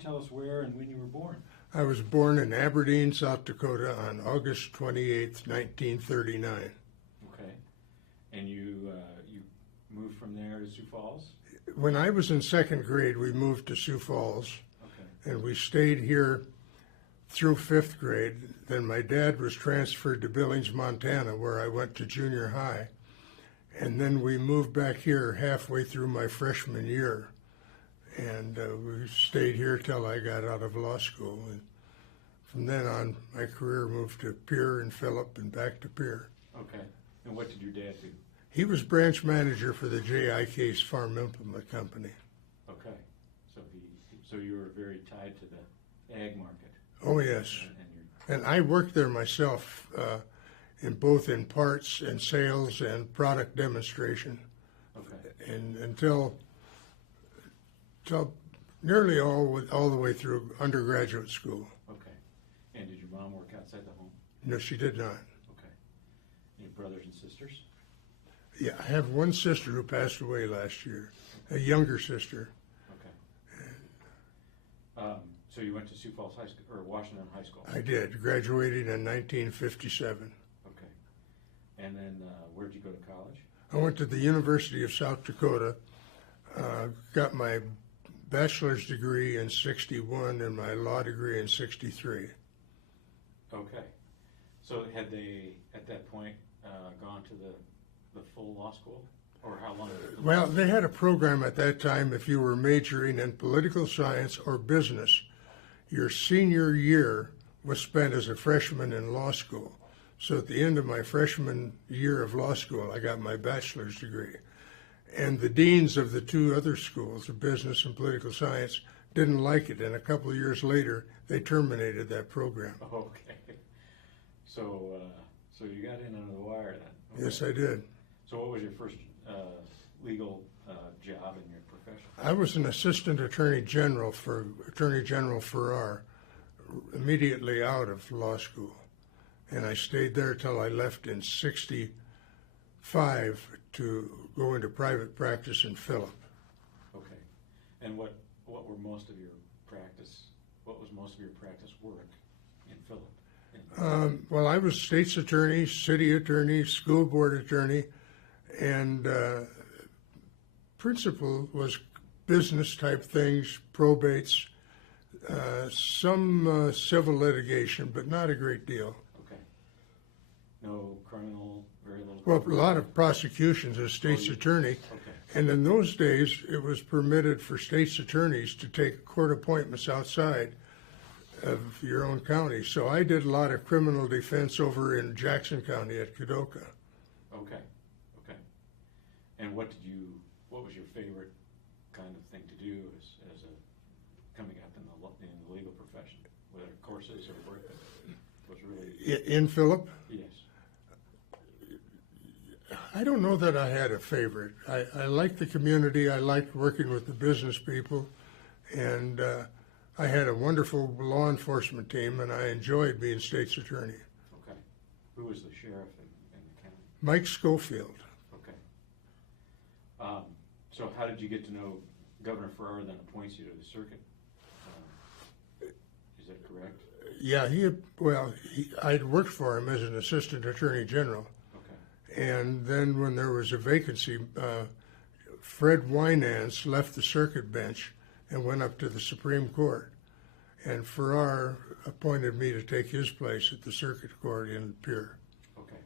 Tell us where and when you were born. I was born in Aberdeen, South Dakota on August 28th, 1939. Okay. And you moved from there to Sioux Falls? When I was in second grade, we moved to Sioux Falls, Okay. and we stayed here through fifth grade. Then my dad was transferred to Billings, Montana, where I went to junior high. And then we moved back here halfway through my freshman year. And we stayed here till I got out of law school. And from then on, my career moved to Pierre and Phillip and back to Pierre. Okay. And what did your dad do? He was branch manager for the J.I. Case Farm Implement Company. Okay. So you were very tied to the ag market. Oh, yes. And I worked there myself, in both in parts and sales and product demonstration. Okay. And until nearly all the way through undergraduate school. Okay. And did your mom work outside the home? No, she did not. Okay. Any brothers and sisters? Yeah, I have one sister who passed away last year, a younger sister. Okay. So you went to Sioux Falls High School, or Washington High School? I did, graduating in 1957. Okay. And then where'd you go to college? I went to the University of South Dakota, got my bachelor's degree in 61 and my law degree in 63. Okay. So had they, at that point, gone to the full law school? Or how long? Well, they had a program at that time if you were majoring in political science or business. Your senior year was spent as a freshman in law school. So at the end of my freshman year of law school, I got my bachelor's degree. And the deans of the two other schools, of business and political science, didn't like it. And a couple of years later, they terminated that program. Okay. So you got in under the wire then? Okay. Yes, I did. So what was your first legal job in your profession? I was an assistant attorney general for Attorney General Farrar immediately out of law school. And I stayed there till I left in 65 to go into private practice in Phillip. Okay. And what was most of your practice work in Phillip? Well, I was state's attorney, city attorney, school board attorney, and principal was business type things, probates, some civil litigation, but not a great deal. Okay. No criminal, very little. Well, a lot of prosecutions as state's attorney. Okay. And in those days, it was permitted for state's attorneys to take court appointments outside of your own county. So I did a lot of criminal defense over in Jackson County at Kadoka. Okay. Okay. And what was your favorite kind of thing to do as a coming up in the legal profession? Whether courses or work that was really In Phillip? Yes. I don't know that I had a favorite. I liked the community. I liked working with the business people. And I had a wonderful law enforcement team, and I enjoyed being state's attorney. Okay. Who was the sheriff in the county? Mike Schofield. Okay. So how did you get to know Governor Farrar then appoints you to the circuit? Is that correct? Yeah, I'd worked for him as an assistant attorney general. Okay. And then when there was a vacancy, Fred Winans left the circuit bench and went up to the Supreme Court. And Farrar appointed me to take his place at the circuit court in Pierre. Okay.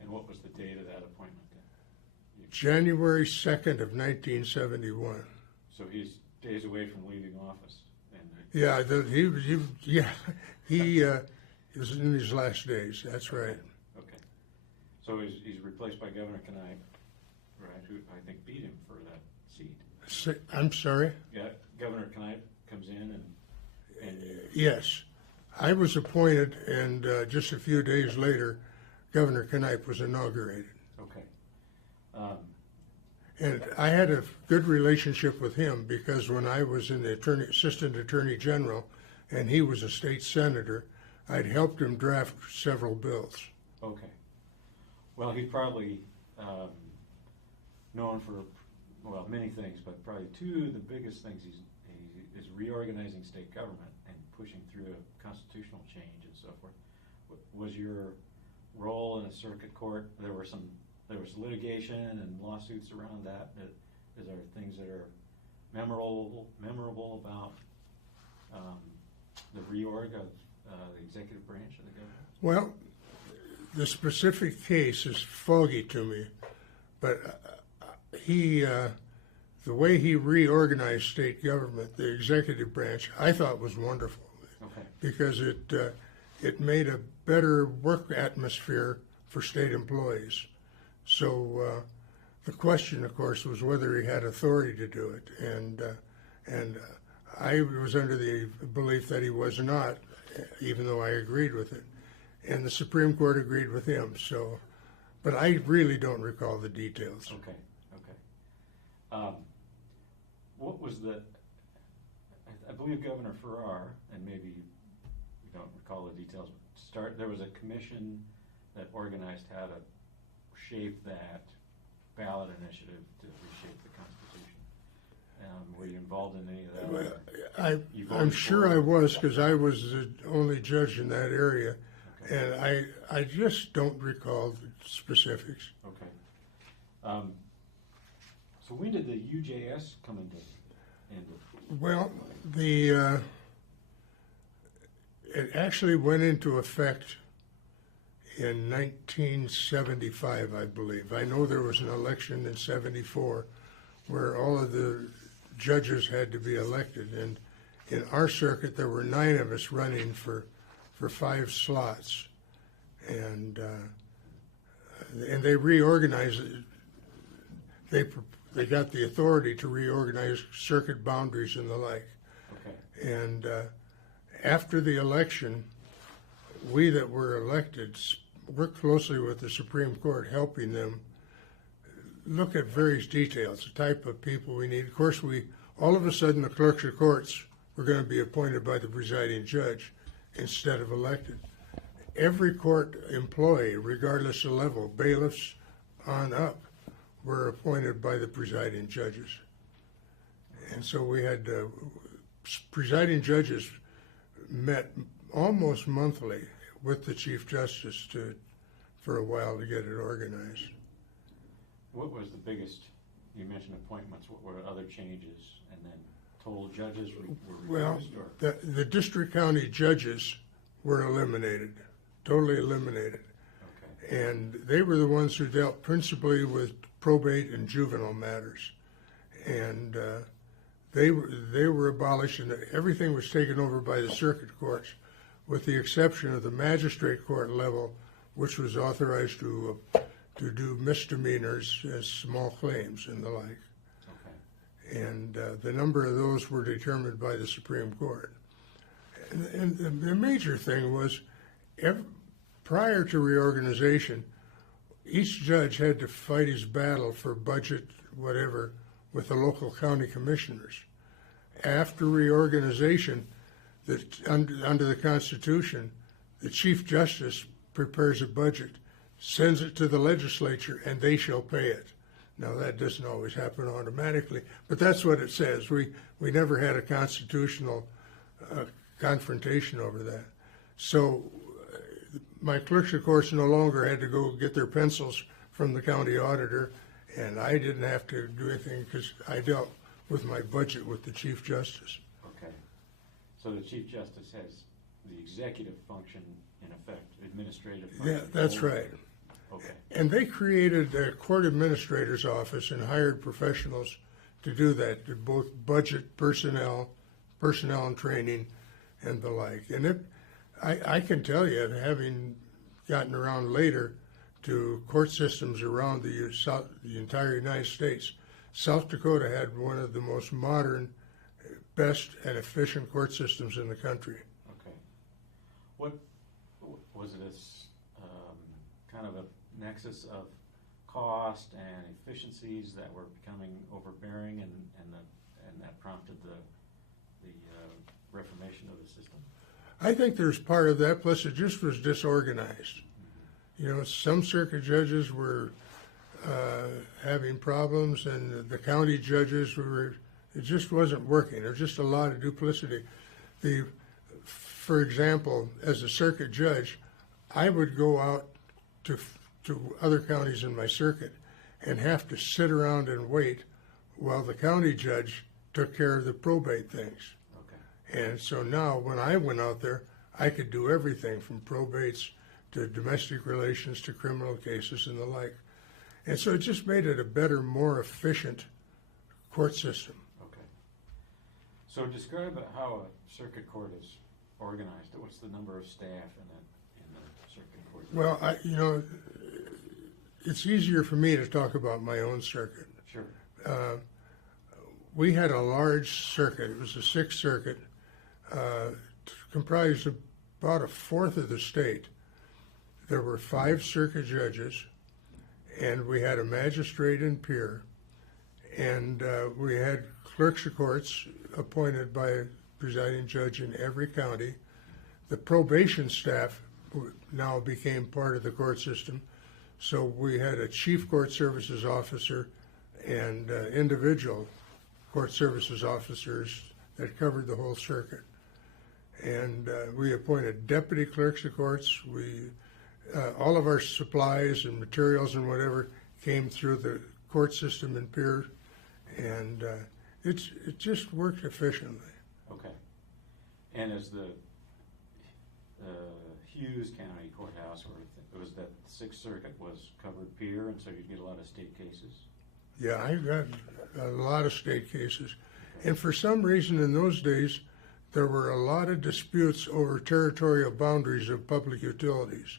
And what was the date of that appointment then? January 2nd of 1971. So he's days away from leaving office. And Yeah, he was in his last days. That's right. Okay. So he's replaced by Governor Knipe, right? Who I think beat him for that seat. I'm sorry? Yeah, Governor Knipe comes in and Yes. I was appointed, and just a few days later, Governor Knipe was inaugurated. Okay. And I had a good relationship with him because when I was in the assistant attorney general and he was a state senator, I'd helped him draft several bills. Okay. Well, he's probably known for, well, many things, but probably two of the biggest things is reorganizing state government and pushing through a constitutional change and so forth. Was your role in a circuit court, there was litigation and lawsuits around that? Is there things that are memorable about the reorg of the executive branch of the government? Well, the specific case is foggy to me, but the way he reorganized state government, the executive branch, I thought was wonderful. Okay. Because it made a better work atmosphere for state employees. So the question, of course, was whether he had authority to do it, and I was under the belief that he was not, even though I agreed with it, and the Supreme Court agreed with him. So, but I really don't recall the details. Okay. What was I believe Governor Farrar, and maybe you don't recall the details, but there was a commission that organized how to shape that ballot initiative to reshape the Constitution. Were you involved in any of that? Well, I'm sure I was, because I was the only judge in that area, okay. and I just don't recall the specifics. Okay. So when did the UJS come into? Well, it actually went into effect in 1975, I believe. I know there was an election in '74 where all of the judges had to be elected, and in our circuit there were 9 of us running for 5 slots, and they reorganized it. They got the authority to reorganize circuit boundaries and the like. Okay. And after the election, we that were elected worked closely with the Supreme Court, helping them look at various details, the type of people we need. Of course, all of a sudden the clerks of courts were going to be appointed by the presiding judge instead of elected. Every court employee, regardless of level, bailiffs on up, were appointed by the presiding judges. And so we had presiding judges met almost monthly with the Chief Justice for a while to get it organized. What was the biggest, you mentioned appointments, what were other changes, and then total judges were reduced? Well, the district county judges were eliminated, totally eliminated. Okay. And they were the ones who dealt principally with probate and juvenile matters. And they were abolished, and everything was taken over by the circuit courts, with the exception of the magistrate court level, which was authorized to do misdemeanors as small claims and the like. Okay. And the number of those were determined by the Supreme Court. And the major thing was, prior to reorganization, each judge had to fight his battle for budget, whatever, with the local county commissioners. After reorganization, under the Constitution, the Chief Justice prepares a budget, sends it to the legislature, and they shall pay it. Now, that doesn't always happen automatically, but that's what it says. We never had a constitutional confrontation over that. So my clerks, of course, no longer had to go get their pencils from the county auditor, and I didn't have to do anything because I dealt with my budget with the Chief Justice. Okay. So the Chief Justice has the executive function, in effect, administrative function. Yeah, that's right. Okay. And they created a court administrator's office and hired professionals to do that, both budget, personnel and training, and the like. And I can tell you, having gotten around later to court systems around the entire United States, South Dakota had one of the most modern, best, and efficient court systems in the country. Okay. What was it? Kind of a nexus of cost and efficiencies that were becoming overbearing, and that prompted the reformation of the system? I think there's part of that, plus it just was disorganized. You know, some circuit judges were having problems, and the county judges were It just wasn't working. There's just a lot of duplicity. For example, as a circuit judge, I would go out to other counties in my circuit and have to sit around and wait while the county judge took care of the probate things. Okay. And so now when I went out there, I could do everything from probates to domestic relations to criminal cases and the like. And so it just made it a better, more efficient court system. Okay. So describe how a circuit court is organized. What's the number of staff in the circuit court? Well, it's easier for me to talk about my own circuit. Sure. We had a large circuit. It was a sixth circuit, comprised of about a fourth of the state. There were 5 circuit judges, and we had a magistrate and peer, and we had clerks of courts appointed by a presiding judge in every county. The probation staff now became part of the court system, so we had a chief court services officer and individual court services officers that covered the whole circuit. And we appointed deputy clerks of courts. All of our supplies and materials and whatever came through the court system in Pierre, and it just worked efficiently. Okay. And as the Hughes County Courthouse, or it was that Sixth Circuit was covered Pierre, and so you'd get a lot of state cases? Yeah, I got a lot of state cases. And for some reason in those days, there were a lot of disputes over territorial boundaries of public utilities.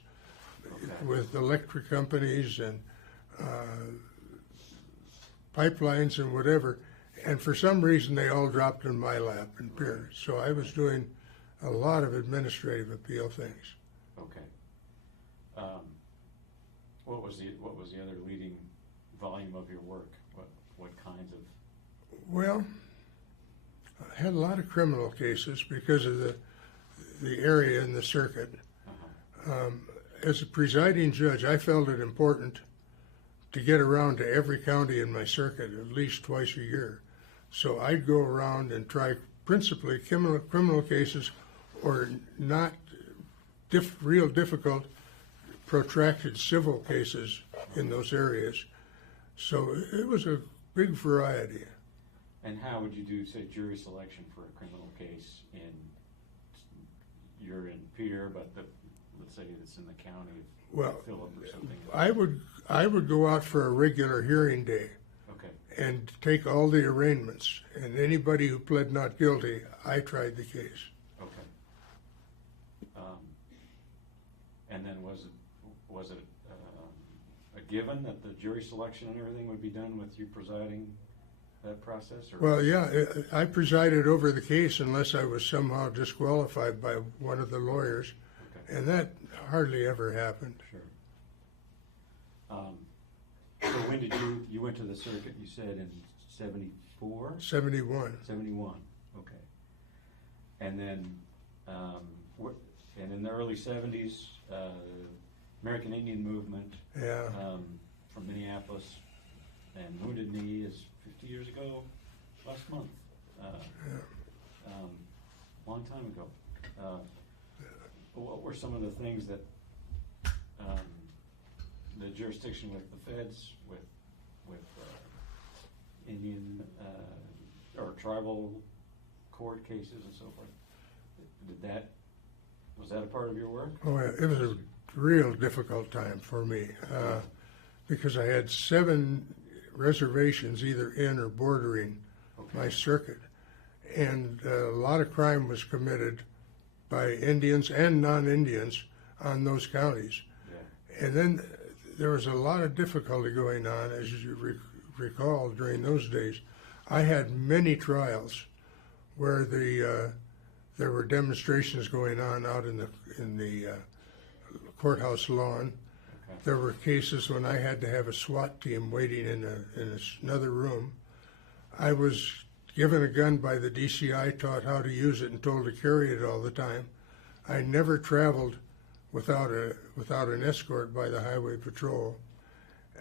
Okay. With electric companies and pipelines and whatever. And for some reason, they all dropped in my lap in Pierre. So I was doing a lot of administrative appeal things. Okay. What was the other leading volume of your work? What kinds of? Well, I had a lot of criminal cases because of the area in the circuit. Uh-huh. As a presiding judge, I felt it important to get around to every county in my circuit at least twice a year. So I'd go around and try principally criminal cases or not real difficult, protracted civil cases in those areas. So it was a big variety. And how would you do, say, jury selection for a criminal case you're in Pierre, but let's say it's in the county of Phillip or something? I would go out for a regular hearing day. Okay. And take all the arraignments, and anybody who pled not guilty, I tried the case. Okay. And then was it a given that the jury selection and everything would be done with you presiding that process? Or well, yeah, I presided over the case unless I was somehow disqualified by one of the lawyers, okay. And that hardly ever happened. Sure. So when did you went to the circuit, you said in 74? 71. 71, okay. And then, and in the early 70s, American Indian movement from Minneapolis, and Wounded Knee is 50 years ago, last month. Long time ago. What were some of the things that the jurisdiction with the feds, with Indian or tribal court cases and so forth? Was that a part of your work? Oh, yeah, it was a real difficult time for me because I had 7 reservations either in or bordering my circuit, and a lot of crime was committed by Indians and non-Indians on those counties. Yeah. And then there was a lot of difficulty going on, as you recall, during those days. I had many trials where there were demonstrations going on out in the courthouse lawn. Okay. There were cases when I had to have a SWAT team waiting in another room. I was given a gun by the DCI, taught how to use it, and told to carry it all the time. I never traveled without an escort by the highway patrol.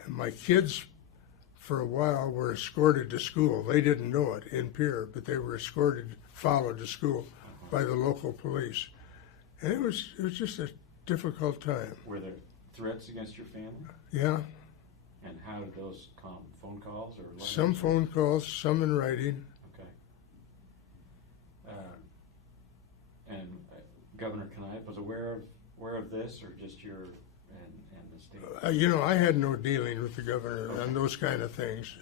And my kids for a while were escorted to school. They didn't know it in Pierre, but they were followed to school by the local police. And it was just a difficult time. Were there threats against your family? Yeah, And how did those come? Phone calls or letters? some phone calls, some in writing. Okay. And Governor Knipe was aware of this, or just your and the state? I had no dealing with the governor on those kind of things.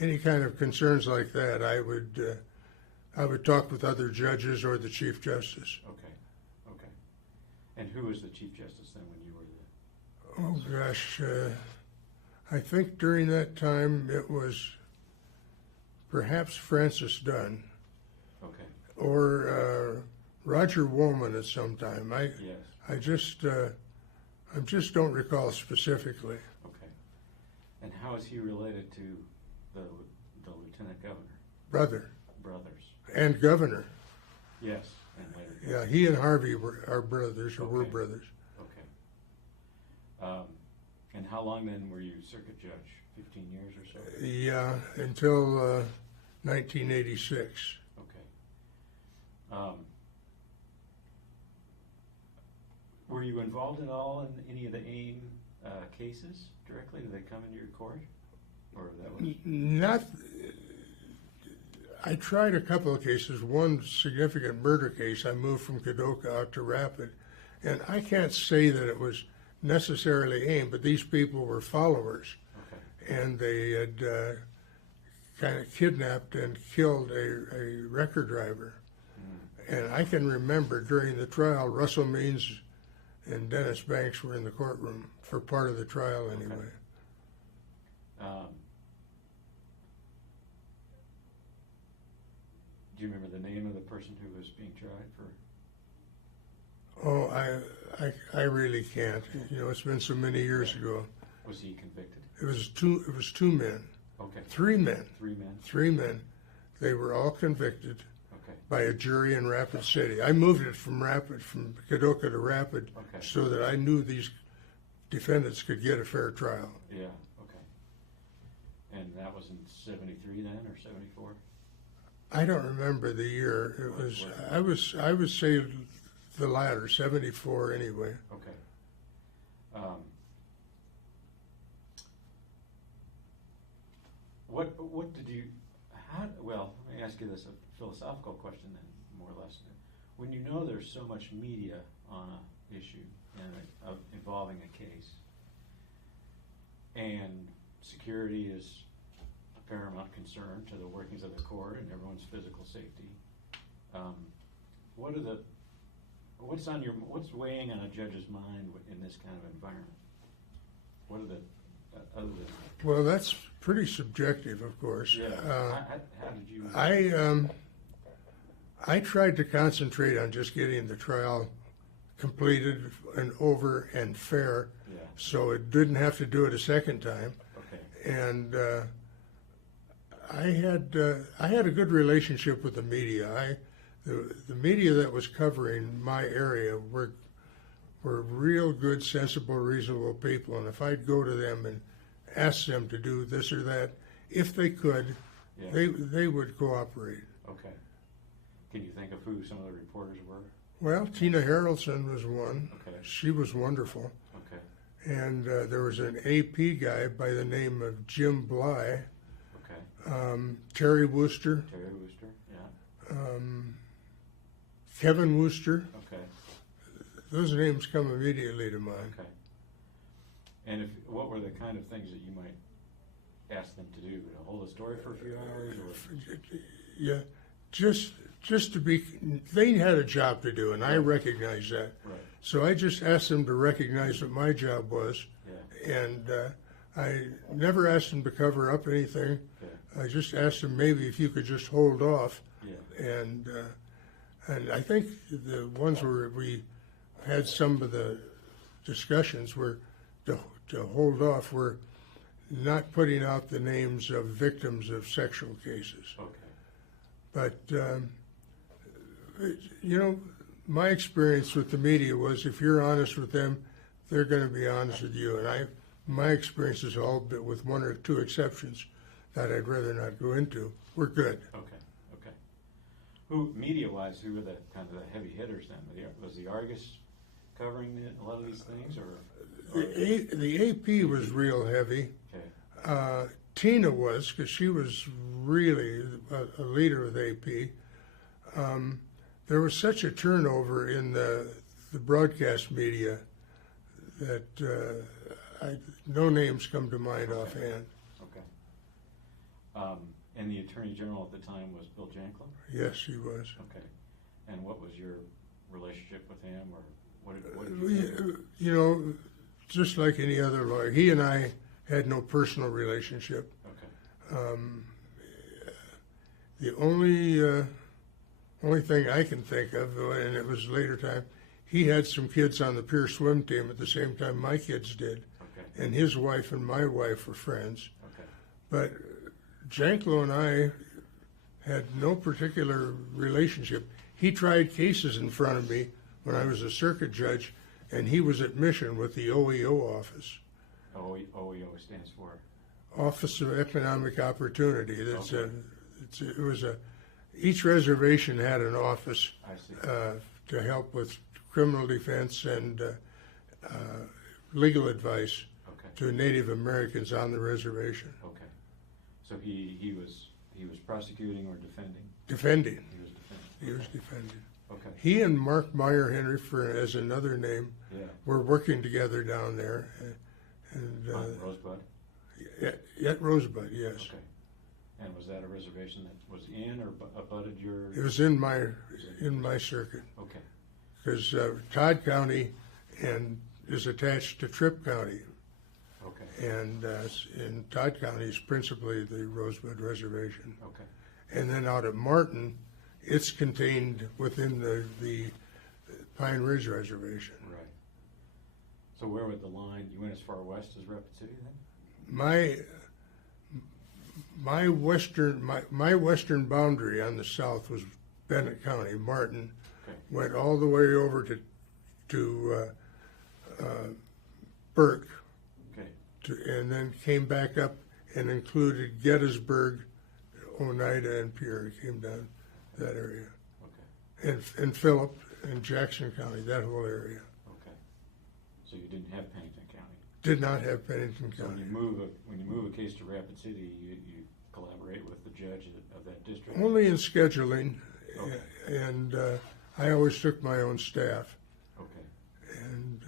Any kind of concerns like that, I would talk with other judges or the Chief Justice. Okay. And who was the Chief Justice then when you were there? Oh gosh, I think during that time it was perhaps Francis Dunn Okay. or Roger Woolman at some time. Yes. I just don't recall specifically. Okay. And how is he related to the Lieutenant Governor? Brother Brothers. and governor. Yes. And later. Yeah, he and Harvey are brothers, or were Okay. brothers. Okay. And how long then were you circuit judge? 15 years or so? Yeah, until 1986. Okay. Were you involved at all in any of the AIM cases directly? Did they come into your court? Or that was... Not. I tried a couple of cases. One significant murder case, I moved from Kadoka out to Rapid, and I can't say that it was necessarily AIM, but these people were followers, Okay. and they had kind of kidnapped and killed a record driver. And I can remember during the trial, Russell Means and Dennis Banks were in the courtroom for part of the trial anyway. Do you remember the name of the person who was being tried for? Oh, I really can't. It's been so many years ago. Was he convicted? It was two men. Okay. Three men. 3 men? 3 men. They were all convicted Okay. by a jury in Rapid City. I moved it from Kadoka to Rapid, Okay. so that I knew these defendants could get a fair trial. Yeah, okay. And that was in 73 then, or 74? I don't remember the year. I would say the latter, 74 anyway. Okay. What did you, well, let me ask you this, a philosophical question then, more or less. When you know there's so much media on an issue and involving a case, and security is a paramount concern to the workings of the court and everyone's physical safety, what's weighing on a judge's mind in this kind of environment? What are the other than? Well, that's pretty subjective, of course. Yeah. How did you? I tried to concentrate on just getting the trial completed and over and fair, Yeah. so it didn't have to do it a second time. Okay. And I had a good relationship with the media. The media that was covering my area were real good, sensible, reasonable people. And if I'd go to them and ask them to do this or that, if they could, Yeah. they would cooperate. Okay. Can you think of who some of the reporters were? Well, Tina Harrelson was one. Okay. She was wonderful. Okay. And there was an AP guy by the name of Jim Bly, Okay. Terry Wooster, Terry Wooster. Yeah. Kevin Wooster. Okay. Those names come immediately to mind. Okay. And what were the kind of things that you might ask them to do? To hold a story for a few hours, or? Yeah, just to be, they had a job to do, and I recognize that. Right. So I just asked them to recognize what my job was, Yeah. and I never asked them to cover up anything. Okay. I just asked them maybe if you could just hold off, Yeah. and I think the ones where we had some of the discussions were to hold off were not putting out the names of victims of sexual cases. Okay. But, my experience with the media was if you're honest with them, they're going to be honest with you. And my experiences, all but with one or two exceptions that I'd rather not go into, were good. Okay, okay. Who, media-wise, who were the kind of the heavy hitters then? Was the Argus covering a lot of these things, or? The AP was real heavy. Okay. Tina was, because she was really a leader of the AP. There was such a turnover in the broadcast media that no names come to mind offhand. Okay. And the Attorney General at the time was Bill Janklow? Yes, he was. Okay. And what was your relationship with him, or what did you do? You know, just like any other lawyer, he and I had no personal relationship. Okay. The only thing I can think of, and it was later time, he had some kids on the peer swim team at the same time my kids did, Okay. and his wife and my wife were friends. Okay. But Janklow and I had no particular relationship. He tried cases in front of me when I was a circuit judge, and he was at mission with the OEO office. OEO stands for? Office of Economic Opportunity. That's Okay. each reservation had an office I see. to help with criminal defense and legal advice Okay. to Native Americans on the reservation. Okay. So he was prosecuting or defending? Defending. He was defending. He was defending. Okay. He and Mark Meyer Henry, as another name, Yeah. were working together down there. And On Rosebud? at Rosebud, yes. Okay. And was that a reservation that was in or abutted your? It was in my circuit, Okay. because Todd County is attached to Tripp County, Okay. and in Todd County is principally the Rosebud Reservation. Okay. And then out at Martin, it's contained within the Pine Ridge Reservation. Right. So where would the line, you went as far west as Rapid City then? My western boundary on the south was Bennett County. Martin Okay. went all the way over to Burke, Okay. and then came back up and included Gettysburg, Oneida, and Pierre. It came down that area, Okay. and Phillip and Jackson County, that whole area. Okay. So you didn't have Pennington County? Did not have Pennington So when County. you move a case to Rapid City, you collaborate with the judge of that district? Only in scheduling, Okay. and I always took my own staff. Okay. And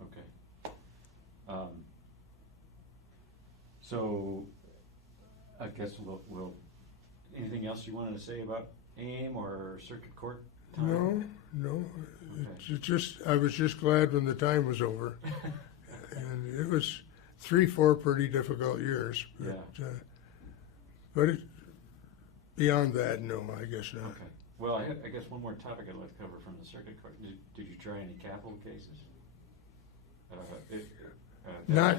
Okay. So I guess we'll, anything else you wanted to say about AIM or circuit court time? no, Okay. it's just I was just glad when the time was over, and it was 3-4 pretty difficult years. But beyond that, no, I guess not. Okay. Well, I guess one more topic I'd like to cover from the circuit court. Did you try any capital cases? Not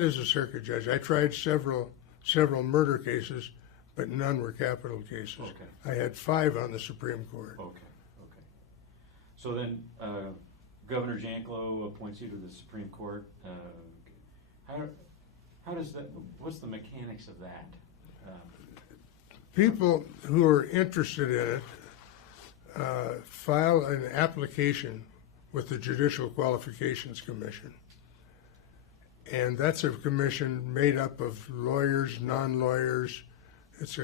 as a circuit judge. I tried several murder cases, but none were capital cases. Okay. I had 5 on the Supreme Court. Okay. Okay. So then, Governor Janklow appoints you to the Supreme Court. How does that? What's the mechanics of that? People who are interested in it file an application with the Judicial Qualifications Commission. And that's a commission made up of lawyers, non-lawyers. It's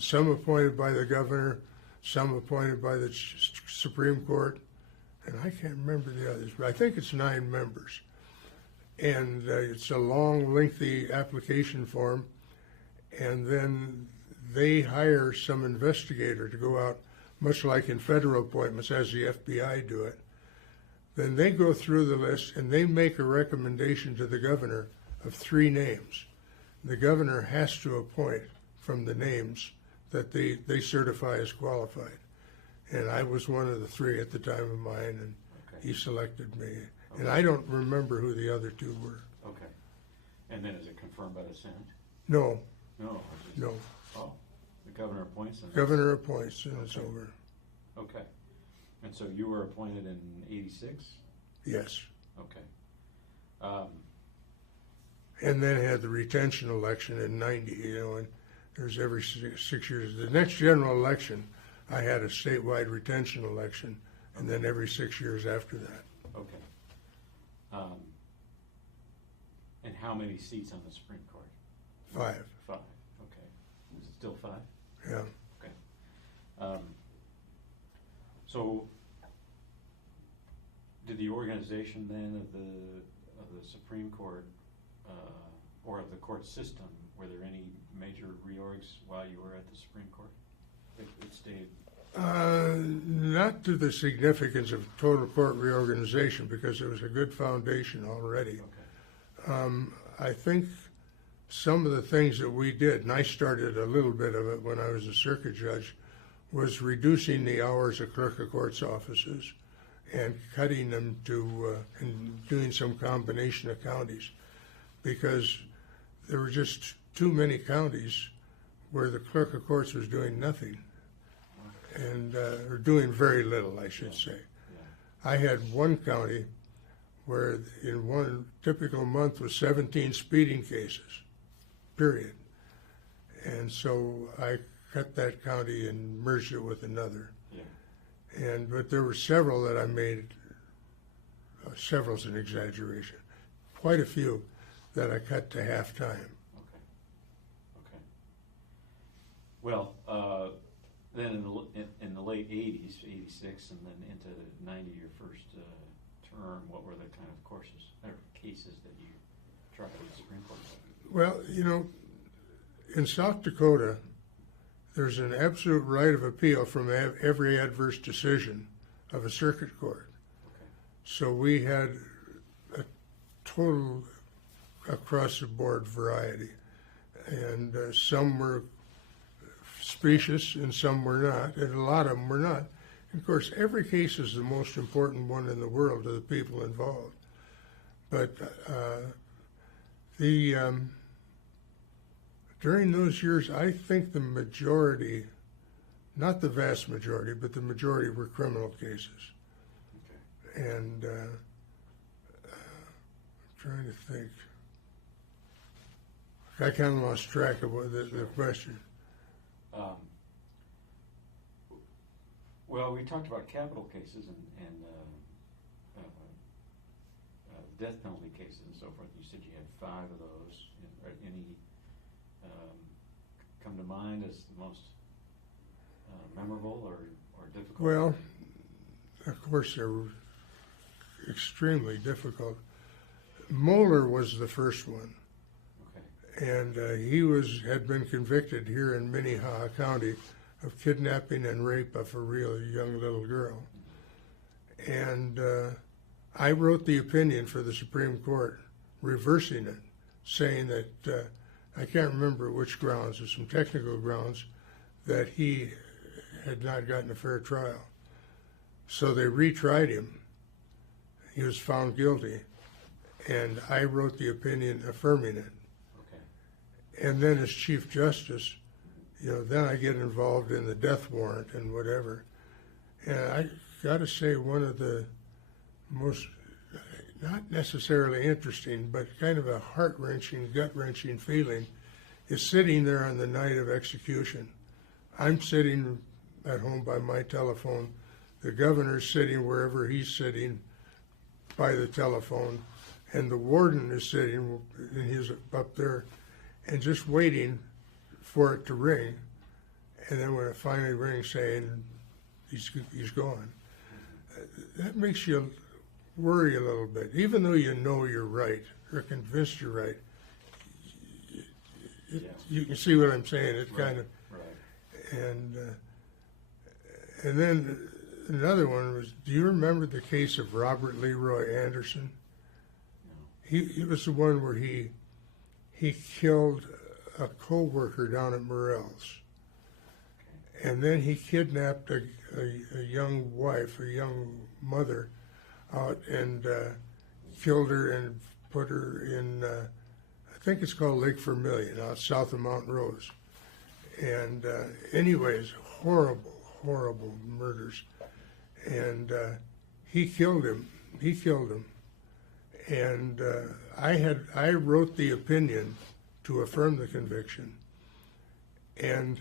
some appointed by the governor, some appointed by the Supreme Court, and I can't remember the others, but I think it's 9 members. And it's a long, lengthy application form, and then they hire some investigator to go out, much like in federal appointments, as the FBI do it. Then they go through the list and they make a recommendation to the governor of 3 names. The governor has to appoint from the names that they certify as qualified. And I was one of the 3 at the time of mine, and Okay. he selected me. Okay. And I don't remember who the other 2 were. Okay. And then is it confirmed by the Senate? No, No. no. Oh, the governor appoints them? Governor appoints and it's Okay. over. Okay. And so you were appointed in 86? Yes. Okay. And then had the retention election in 90, and there's every 6 years. The next general election, I had a statewide retention election, and then every 6 years after that. Okay. And how many seats on the Supreme Court? 5. 5, okay. Is it still 5? Yeah. Okay. So, did the organization then of the Supreme Court or of the court system, were there any major reorgs while you were at the Supreme Court? It stayed. Not to the significance of total court reorganization, because it was a good foundation already. Okay. I think some of the things that we did, and I started a little bit of it when I was a circuit judge, was reducing the hours of clerk of courts offices and cutting them to, and doing some combination of counties, because there were just too many counties where the clerk of courts was doing nothing, and or doing very little, I should say. Yeah. I had one county where in one typical month was 17 speeding cases, period. And so I cut that county and merged it with another. Yeah. But there were several that I made, several's an exaggeration, quite a few that I cut to half-time. Okay. Okay. Well, then in the late 80s, 86, and then into 90, your first term, what were the kind of courses or cases that you tried with the Supreme Court? Well, in South Dakota, there's an absolute right of appeal from every adverse decision of a circuit court. Okay. So we had a total across-the-board variety, and some were specious and some were not, and a lot of them were not. Of course, every case is the most important one in the world to the people involved. But during those years, I think the majority, not the vast majority, but the majority were criminal cases. Okay. And I'm trying to think. I kind of lost track of what the question. Well, we talked about capital cases and death penalty cases and so forth. You said you had 5 of those. Any come to mind as the most memorable or difficult? Well, of course, they were extremely difficult. Moeller was the first one. Okay. And he had been convicted here in Minnehaha County of kidnapping and rape of a real young little girl. And I wrote the opinion for the Supreme Court, reversing it, saying that I can't remember which grounds, there's some technical grounds, that he had not gotten a fair trial. So they retried him. He was found guilty, and I wrote the opinion affirming it. And then as Chief Justice, then I get involved in the death warrant and whatever. And I got to say, one of the most, not necessarily interesting, but kind of a heart-wrenching, gut-wrenching feeling is sitting there on the night of execution. I'm sitting at home by my telephone. The governor's sitting wherever he's sitting by the telephone. And the warden is sitting, and he's up there, and just waiting for it to ring, and then when it finally rings, saying he's gone. That makes you worry a little bit, even though you know you're right or convinced you're right. You can see what I'm saying. It kind of, right. And then another one was, do you remember the case of Robert Leroy Anderson? No. He was the one where he killed a co-worker down at Morrell's. Okay. And then he kidnapped a young wife, a young mother, out and killed her and put her in, I think it's called Lake Vermilion, out south of Mount Rose. And anyways, horrible, horrible murders. And he killed him he killed him. And I wrote the opinion to affirm the conviction. And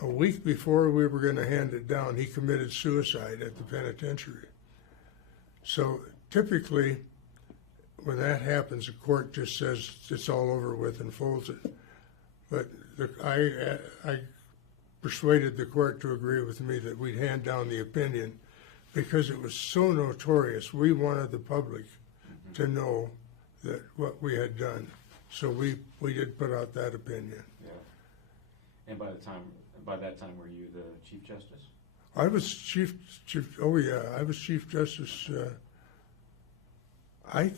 a week before we were going to hand it down, he committed suicide at the penitentiary. So typically, when that happens, the court just says it's all over with and folds it. But I persuaded the court to agree with me that we'd hand down the opinion because it was so notorious. We wanted the public to know that what we had done. So we did put out that opinion. Yeah. And by that time, were you the Chief Justice? I was chief. Oh yeah, I was Chief Justice. I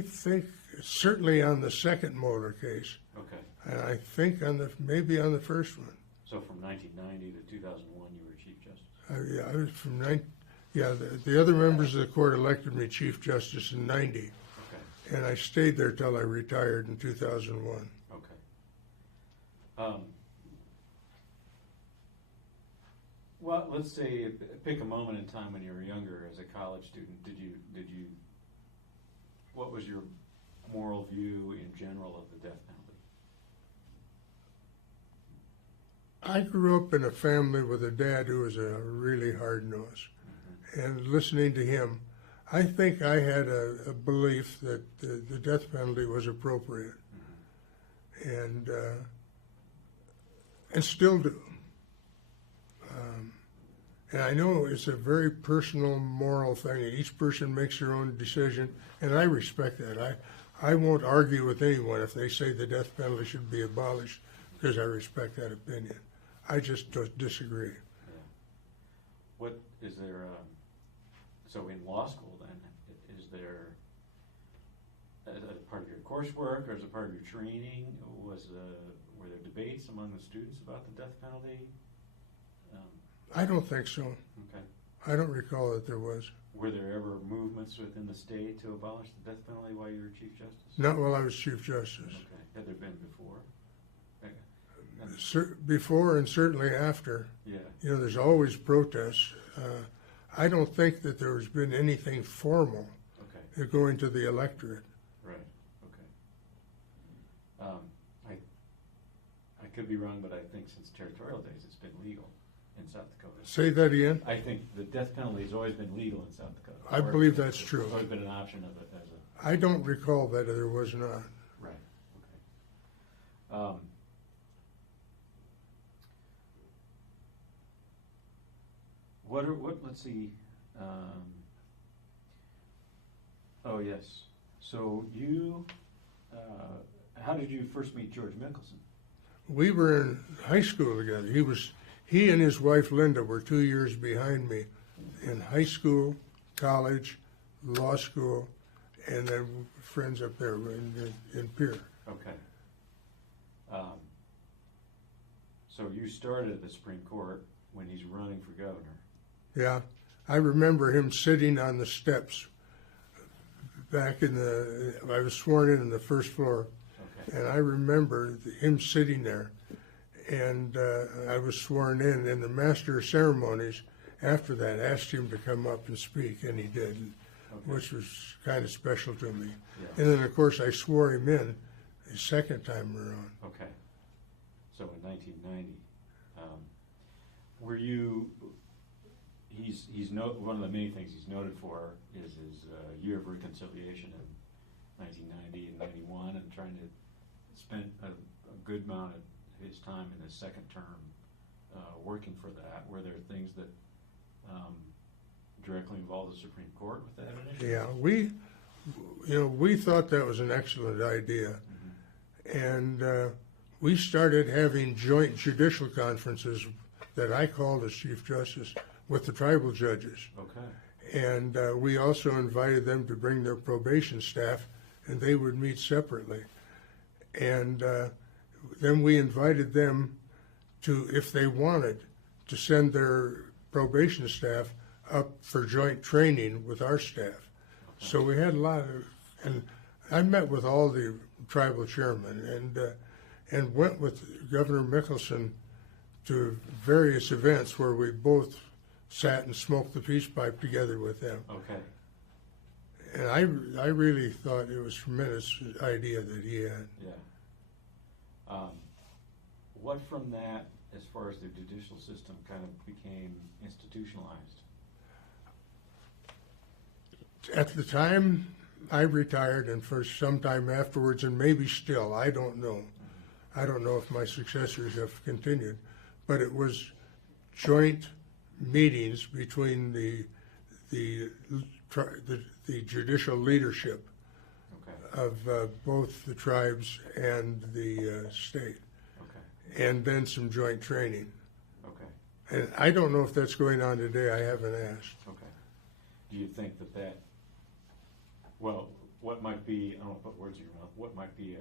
think certainly on the second Moeller case. Okay. And I think maybe on the first one. So from 1990 to 2001, you were Chief Justice. Yeah, I was from the other members of the court elected me Chief Justice in '90. Okay. And I stayed there till I retired in 2001. Okay. Well, let's say pick a moment in time when you were younger as a college student. Did you? What was your moral view in general of the death penalty? I grew up in a family with a dad who was a really hard nose, and listening to him, I think I had a belief that the death penalty was appropriate, and still do. And I know it's a very personal, moral thing, and each person makes their own decision, and I respect that. I won't argue with anyone if they say the death penalty should be abolished, because I respect that opinion. I just disagree. Yeah. What is there? So in law school, then, is there, as a part of your coursework or as a part of your training, were there debates among the students about the death penalty? I don't think so. Okay. I don't recall that there was. Were there ever movements within the state to abolish the death penalty while you were Chief Justice? Not while I was Chief Justice. Okay. Had there been before? Before and certainly after. Yeah. You know, there's always protests. I don't think that there has been anything formal going to the electorate. Right. Okay. I could be wrong, but I think since territorial days, it's been legal in South Dakota. Say that again? I think the death penalty has always been legal in South Dakota. I believe that's true. There's always been an option of it as a... I don't recall that there was not. Right, okay. Let's see, oh yes, so you, how did you first meet George Mickelson? We were in high school together. He and his wife Linda were 2 years behind me in high school, college, law school, and then friends up there in Pierre. Okay. So you started at the Supreme Court when he's running for governor. Yeah, I remember him sitting on the steps back I was sworn in the first floor. Okay. And I remember him sitting there, and I was sworn in, and the master of ceremonies after that asked him to come up and speak, and he did, which was kind of special to me. Yeah. And then, of course, I swore him in the second time around. Okay. So in 1990, were you... one of the main things he's noted for is his year of reconciliation in 1990 and 91, and trying to spend a good amount of his time in his second term working for that. Were there things that directly involved the Supreme Court with that initiative? Yeah, we thought that was an excellent idea, and we started having joint judicial conferences that I called as Chief Justice with the tribal judges. Okay. And we also invited them to bring their probation staff, and they would meet separately. And then we invited them to, if they wanted, to send their probation staff up for joint training with our staff. Okay. So we had a lot of, and I met with all the tribal chairmen and went with Governor Mickelson to various events where we both sat and smoked the peace pipe together with them. Okay. And I really thought it was a tremendous idea that he had. Yeah. What from that, as far as the judicial system, kind of became institutionalized? At the time, I retired, and for some time afterwards, and maybe still, I don't know. I don't know if my successors have continued, but it was joint meetings between the judicial leadership Okay. of both the tribes and the state, Okay. and then some joint training. Okay. And I don't know if that's going on today. I haven't asked. Okay. Do you think that, well, what might be, I don't want to put words in your mouth, what might be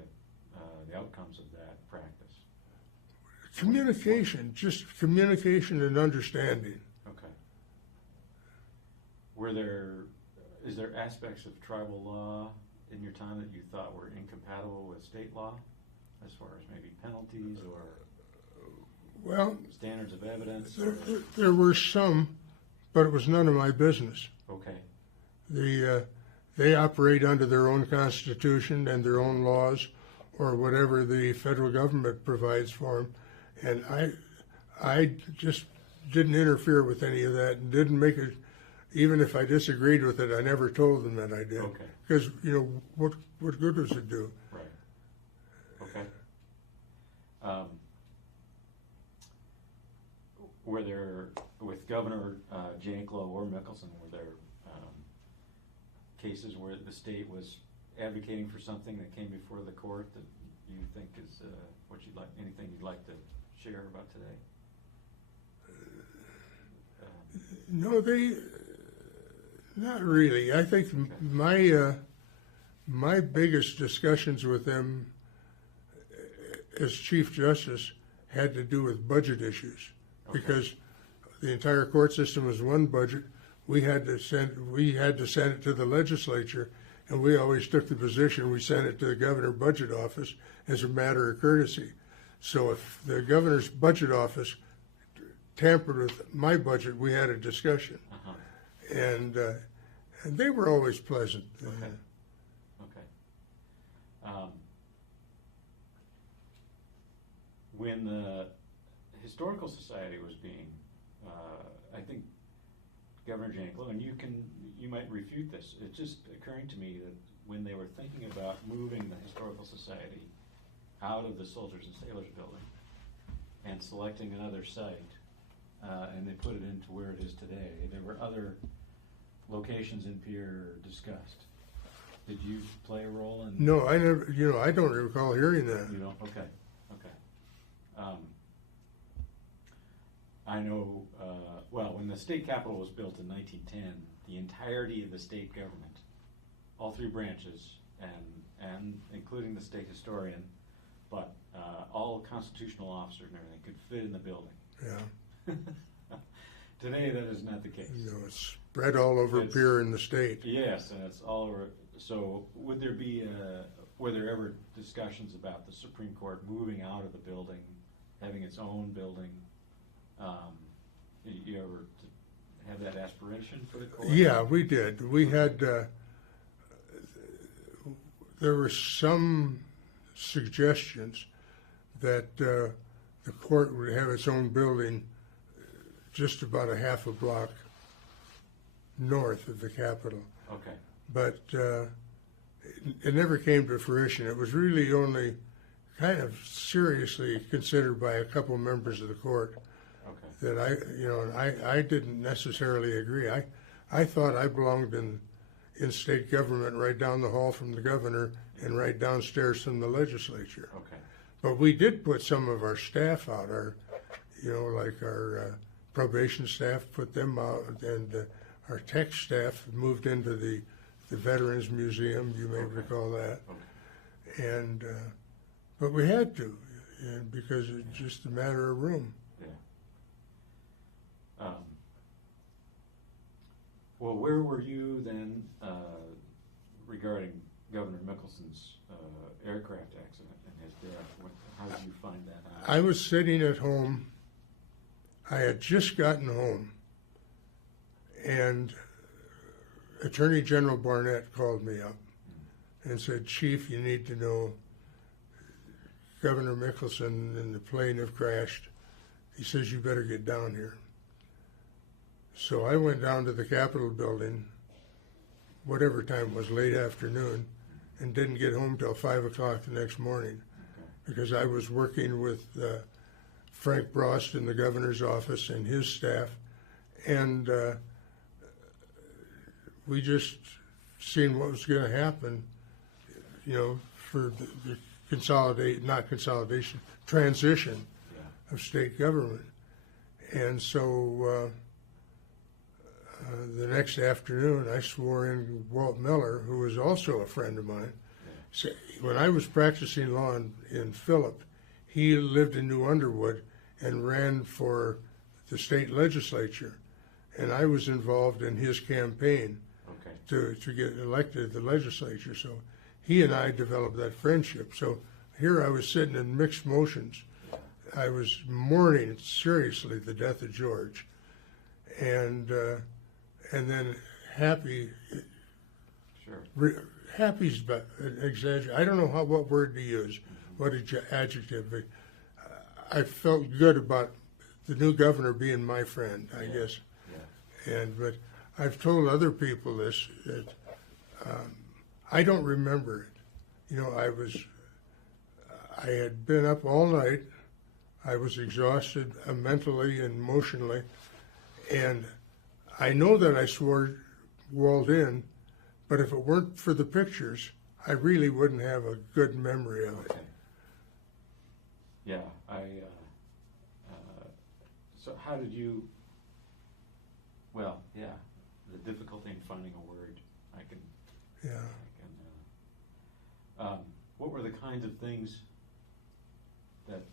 the outcomes of that practice? Communication, just communication and understanding. Okay. Is there aspects of tribal law in your time that you thought were incompatible with state law, as far as maybe penalties or Well, standards of evidence? there were some, but it was none of my business. Okay. They operate under their own constitution and their own laws, or whatever the federal government provides for them. And I just didn't interfere with any of that, and didn't make it. Even if I disagreed with it, I never told them that I did. Okay. Because what good does it do? Right. Okay. Were there, with Governor Janklow or Mickelson, were there cases where the state was advocating for something that came before the court that you think is what you'd like, anything you'd like to share about today? No, not really. I think my biggest discussions with them as Chief Justice had to do with budget issues, because the entire court system was one budget. We had to send it to the legislature, and we always took the position we sent it to the governor budget office as a matter of courtesy. So if the governor's budget office tampered with my budget, we had a discussion. And they were always pleasant. Okay. When the Historical Society was being, I think Governor Janklow, and you might refute this, it's just occurring to me that when they were thinking about moving the Historical Society out of the Soldiers and Sailors building and selecting another site, and they put it into where it is today, there were other locations in Pierre discussed. Did you play a role in? No, I never. I don't recall hearing that. You don't. Okay. I know. Well, when the state capitol was built in 1910, the entirety of the state government, all three branches, and including the state historian, but all constitutional officers and everything could fit in the building. Yeah. Today, that is not the case. No, it's spread all over Pierre in the state. Yes, and it's all over. So, were there ever discussions about the Supreme Court moving out of the building, having its own building? Did you ever have that aspiration for the court? Yeah, we did. We had. There were some suggestions that the court would have its own building just about a half a block north of the Capitol. Okay. But it never came to fruition. It was really only kind of seriously considered by a couple members of the court. Okay. That I didn't necessarily agree. I thought I belonged in state government right down the hall from the governor and right downstairs from the legislature. Okay. But we did put some of our staff out, like our probation staff, put them out, and our tech staff moved into the Veterans Museum. You may recall that. Okay. And but we had to, because it's just a matter of room. Yeah. Well, where were you then regarding Governor Mickelson's aircraft accident and his death? How did you find that out? I was sitting at home. I had just gotten home, and Attorney General Barnett called me up and said, Chief, you need to know Governor Mickelson and the plane have crashed. He says, you better get down here. So I went down to the Capitol building, whatever time it was, late afternoon, and didn't get home till 5 o'clock the next morning because I was working with Frank Brost in the governor's office and his staff, and we just seen what was going to happen, for the transition of state government. And so the next afternoon, I swore in Walt Miller, who was also a friend of mine. So when I was practicing law in Phillip, he lived in New Underwood and ran for the state legislature. And I was involved in his campaign to get elected to the legislature. So he and I developed that friendship. So here I was sitting in mixed motions. I was mourning seriously the death of George, and then happy. Sure. Happy's exaggerate. I don't know what word to use, what adjective. But I felt good about the new governor being my friend, I guess. Yeah. But I've told other people this. That, I don't remember it. I had been up all night. I was exhausted mentally and emotionally, and I know that I swore Walt in, but if it weren't for the pictures, I really wouldn't have a good memory of it. Okay. Yeah, so how did you, the difficulty in finding a word, what were the kinds of things that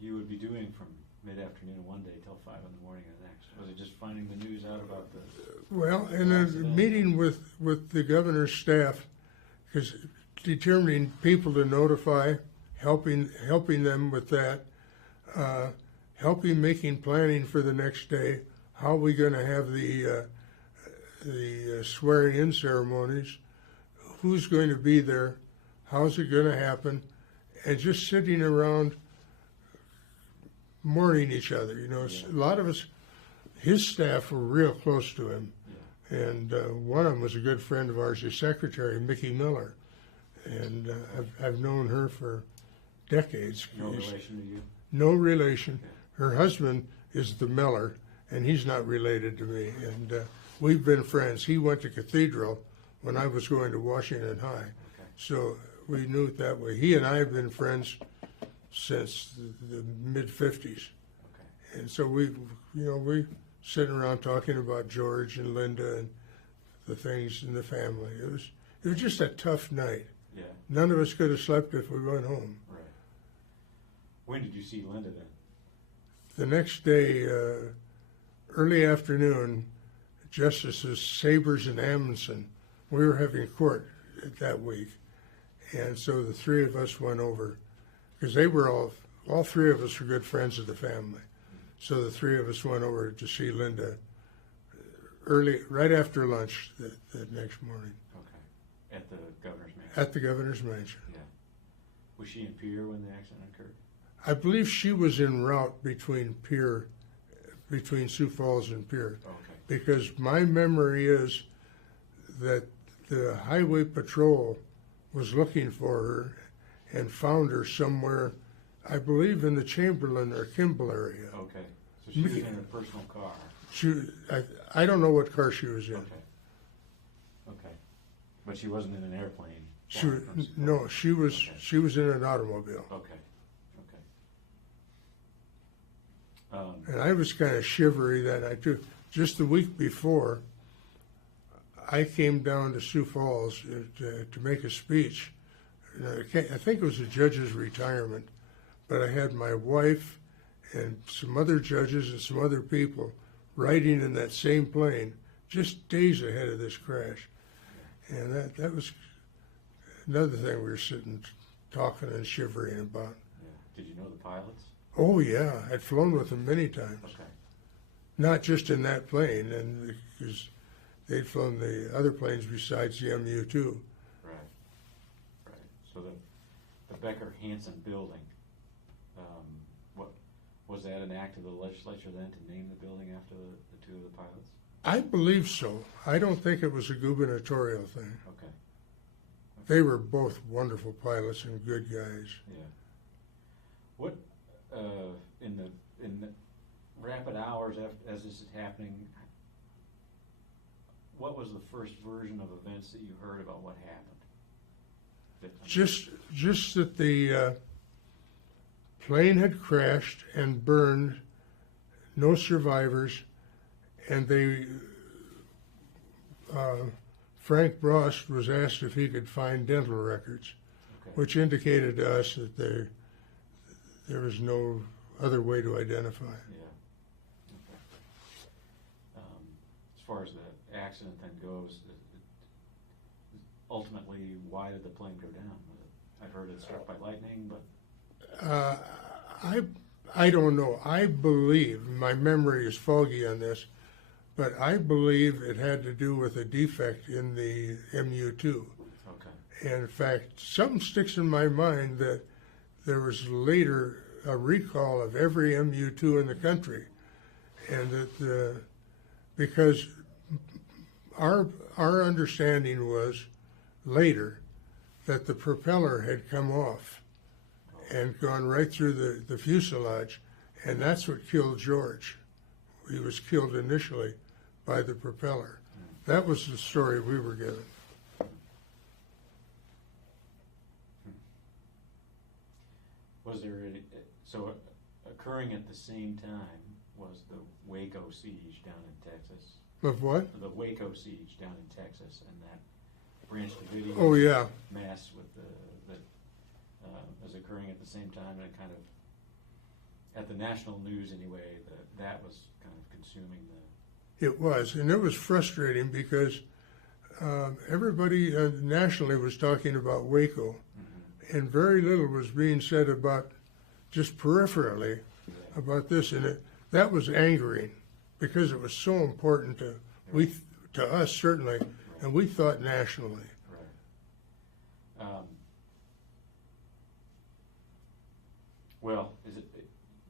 you would be doing from mid-afternoon one day till 5 in the morning the next? Was it just finding the news out about the... Well, in a meeting with the governor's staff, because determining people to notify, helping them with that, making planning for the next day, how are we going to have the swearing-in ceremonies, who's going to be there, how's it going to happen, and just sitting around mourning each other. A lot of us, his staff were real close to him, and one of them was a good friend of ours, his secretary, Mickey Miller, and I've known her for decades. No relation to you? No relation. Her husband is the Miller, and he's not related to me, and we've been friends. He went to Cathedral when I was going to Washington High, so we knew it that way. He and I have been friends since the mid-50s. And so we sitting around talking about George and Linda and the things in the family. It was just a tough night. Yeah. None of us could have slept if we went home. Right. When did you see Linda then? The next day, early afternoon, Justices Sabers and Amundsen, we were having court that week. And so the three of us went over, because they were all three of us were good friends of the family. So the three of us went over to see Linda right after lunch that next morning. Okay. At the governor's mansion? At the governor's mansion. Yeah. Was she in Pierre when the accident occurred? I believe she was en route between Sioux Falls and Pierre. Okay. Because my memory is that the highway patrol was looking for her and found her somewhere, I believe in the Chamberlain or Kimball area. Okay. So she was in her personal car. I don't know what car she was in. Okay. But she wasn't in an airplane? She was in an automobile. Okay. And I was kind of shivery that night too. Just the week before, I came down to Sioux Falls to make a speech. I think it was a judge's retirement, but I had my wife and some other judges and some other people riding in that same plane just days ahead of this crash. And that was another thing we were sitting talking and shivering about. Yeah. Did you know the pilots? Oh, yeah. I'd flown with them many times. Okay. Not just in that plane, and because they'd flown the other planes besides the MU-2. Right. So the Becker-Hansen building, what was that an act of the legislature then to name the building after the two of the pilots? I believe so. I don't think it was a gubernatorial thing. Okay. They were both wonderful pilots and good guys. Yeah. What in the rapid hours as this is happening, what was the first version of events that you heard about what happened? Just that the plane had crashed and burned, no survivors, and Frank Brost was asked if he could find dental records, Okay. which indicated to us that there was no other way to identify. Yeah. Okay. As far as the accident then goes, ultimately, why did the plane go down? I've heard it struck by lightning, but I don't know. I believe, my memory is foggy on this, but I believe it had to do with a defect in the MU-2. okay. And in fact, something sticks in my mind that there was later a recall of every MU-2 in the country, and that because our understanding was later that the propeller had come off and gone right through the fuselage, and that's what killed George. He was killed initially by the propeller. That was the story we were given. Was there so occurring at the same time was the Waco siege down in Texas? Of what? The Waco siege down in Texas, and that Branch Davidian Oh, yeah. mass with that was occurring at the same time, and it kind of, at the national news anyway, that was kind of consuming the. It was, and it was frustrating because everybody nationally was talking about Waco, and very little was being said about, just peripherally, about this, and that was angering because it was so important to us certainly, and we thought nationally. Right. Well,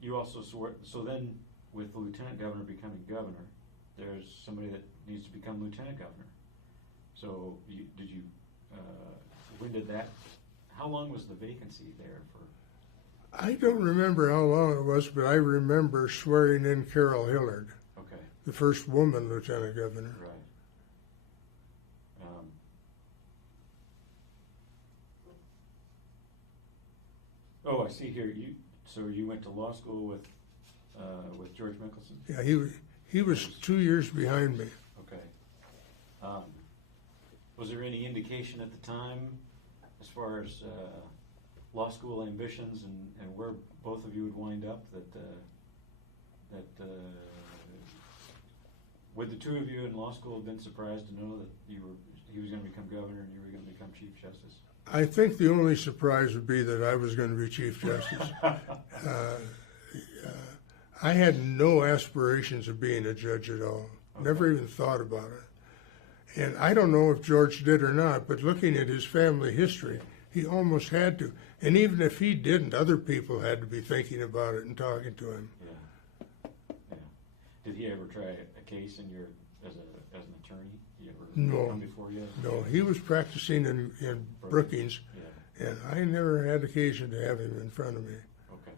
you also so then with the lieutenant governor becoming governor, there's somebody that needs to become lieutenant governor. So when did that? How long was the vacancy there for? I don't remember how long it was, but I remember swearing in Carol Hillard, Okay. the first woman lieutenant governor. Right. I see here. So you went to law school with George Mickelson? Yeah, he was 2 years behind me. Okay. Was there any indication at the time, as far as law school ambitions and where both of you would wind up, that would the two of you in law school have been surprised to know that he was going to become governor and you were going to become Chief Justice? I think the only surprise would be that I was going to be Chief Justice. I had no aspirations of being a judge at all. Okay. Never even thought about it. And I don't know if George did or not, but looking at his family history, he almost had to. And even if he didn't, other people had to be thinking about it and talking to him. Yeah. Did he ever try a case as an attorney? He ever No. come before you? No, he was practicing in Brookings, Yeah. and I never had occasion to have him in front of me. Okay.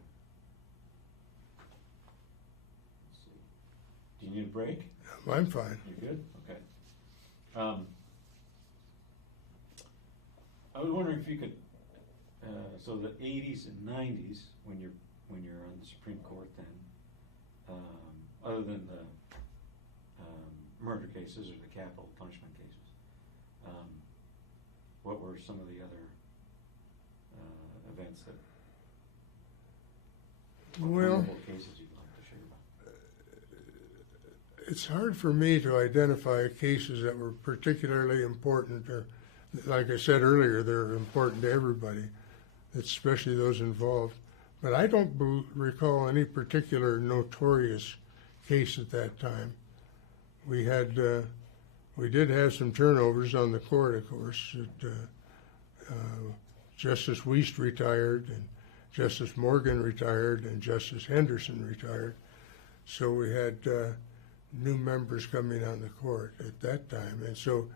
Let's see. Do you need a break? I'm fine. You good? Okay. I was wondering if you could, so the 80s and 90s, when you're on the Supreme Court then, other than the murder cases or the capital punishment cases, what were some of the other events that, Well, cases you'd like to share about? it's hard for me to identify cases that were particularly important, or like I said earlier, they're important to everybody, especially those involved. But I don't recall any particular notorious case at that time. We had We did have some turnovers on the court, of course. Justice Wiest retired, and Justice Morgan retired, and Justice Henderson retired. So we had new members coming on the court at that time, and so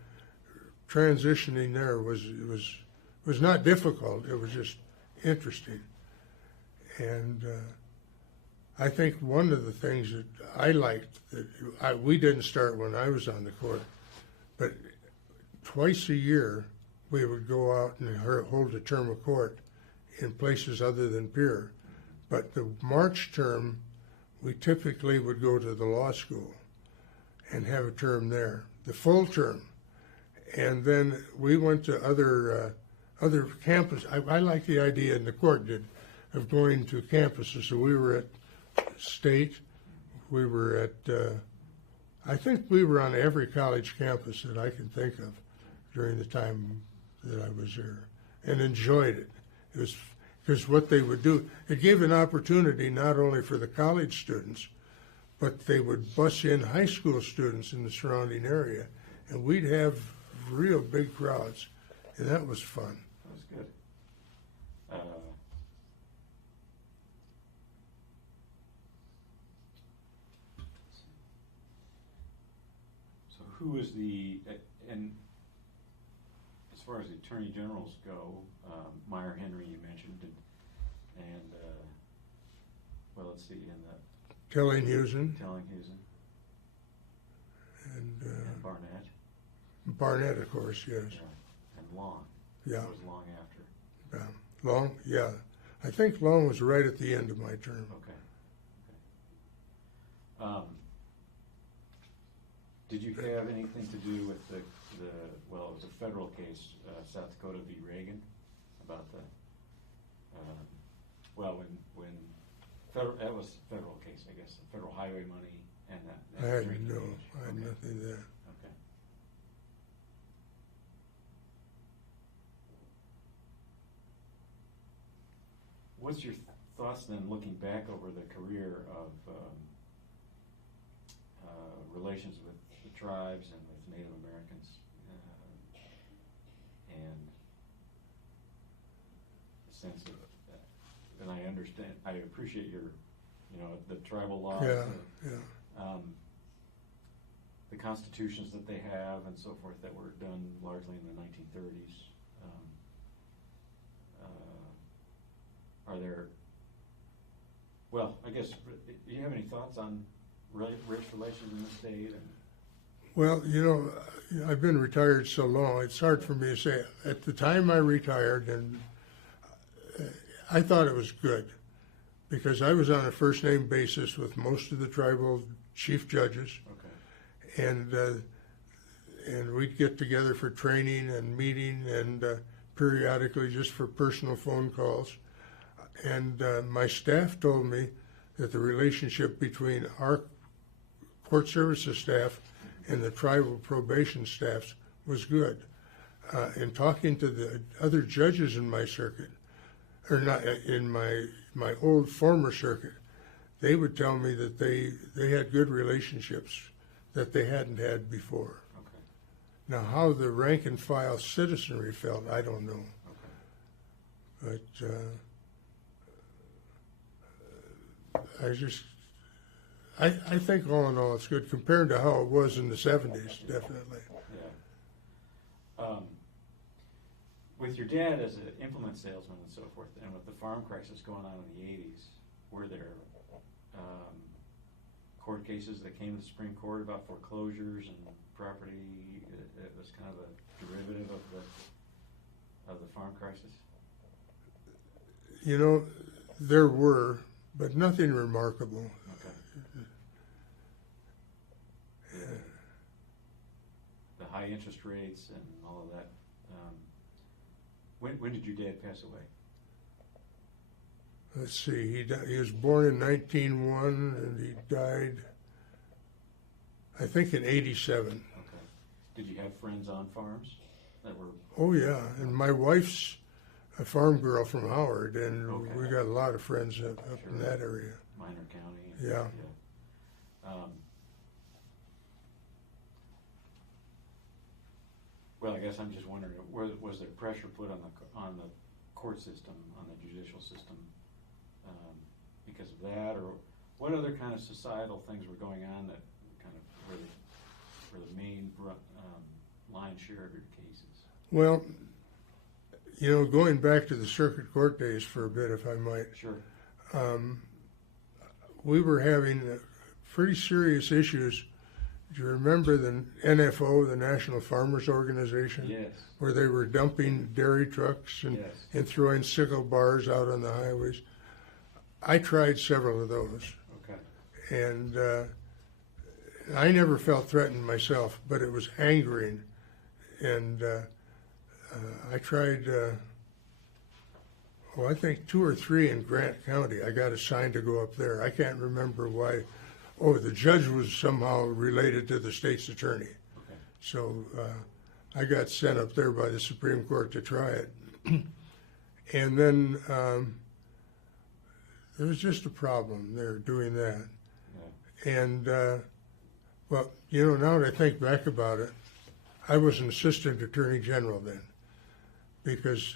transitioning there was not difficult. It was just interesting, and I think one of the things that I liked that we didn't start when I was on the court, but twice a year we would go out and hold a term of court in places other than Pierre. But the March term, we typically would go to the law school and have a term there, the full term. And then we went to other campuses. I like the idea, and the court did, of going to campuses. So we were at State, we were at, I think we were on every college campus that I can think of during the time that I was there, and enjoyed it. It was because what they would do, it gave an opportunity not only for the college students, but they would bus in high school students in the surrounding area, and we'd have real big crowds, and that was fun. That was good. So who is and as far as the attorney generals go, Meyer Henry you mentioned, and well, let's see, in the Tellinghusen and Barnett. Barnett, of course, yes. Yeah. And Long. Yeah. It was Long after. Long, yeah. I think Long was right at the end of my term. Okay. Did you have anything to do with the well, it was a federal case, South Dakota v. Reagan, about the, well, when that was a federal case, I guess, the federal highway money and that. I had Okay. nothing there. Okay. What's your thoughts then, looking back over the career of relations with the tribes and with Native Americans, and the sense of, and I understand, I appreciate your, the tribal laws, the constitutions that they have and so forth that were done largely in the 1930s. Are there, well, I guess, do you have any thoughts on race relations in the state? Well, I've been retired so long, it's hard for me to say. At the time I retired, and I thought it was good, because I was on a first name basis with most of the tribal chief judges. Okay. And we'd get together for training and meeting, and periodically just for personal phone calls. And my staff told me that the relationship between our court services staff and the tribal probation staffs was good. In talking to the other judges in my circuit, or not in my old former circuit, they would tell me that they had good relationships that they hadn't had before. Okay. Now, how the rank and file citizenry felt, I don't know. Okay. But I think all in all it's good compared to how it was in the 70s, definitely. Yeah. With your dad as an implement salesman and so forth, and with the farm crisis going on in the 80s, were there court cases that came to the Supreme Court about foreclosures and property that was kind of a derivative of the farm crisis? There were, but nothing remarkable. Okay. The high interest rates and all of that. When did your dad pass away? Let's see, he was born in 1901 and he died, I think, in 87. Okay. Did you have friends on farms that were? Oh yeah, and my wife's a farm girl from Howard, and Okay. we got a lot of friends up Sure. in that area. Minor County. Yeah. Well, I guess I'm just wondering, was there pressure put on the court system, on the judicial system, because of that, or what other kind of societal things were going on that kind of were the main lion's share of your cases? Well, going back to the circuit court days for a bit, if I might. Sure. We were having pretty serious issues. Do you remember the NFO, the National Farmers Organization? Yes. Where they were dumping dairy trucks and, Yes. and throwing sickle bars out on the highways? I tried several of those. Okay. And I never felt threatened myself, but it was angering. And I tried, I think 2 or 3 in Grant County. I got assigned to go up there. I can't remember why. Oh, the judge was somehow related to the state's attorney. Okay. So I got sent up there by the Supreme Court to try it. And then there was just a problem there doing that. Yeah. And, now that I think back about it, I was an assistant attorney general then, because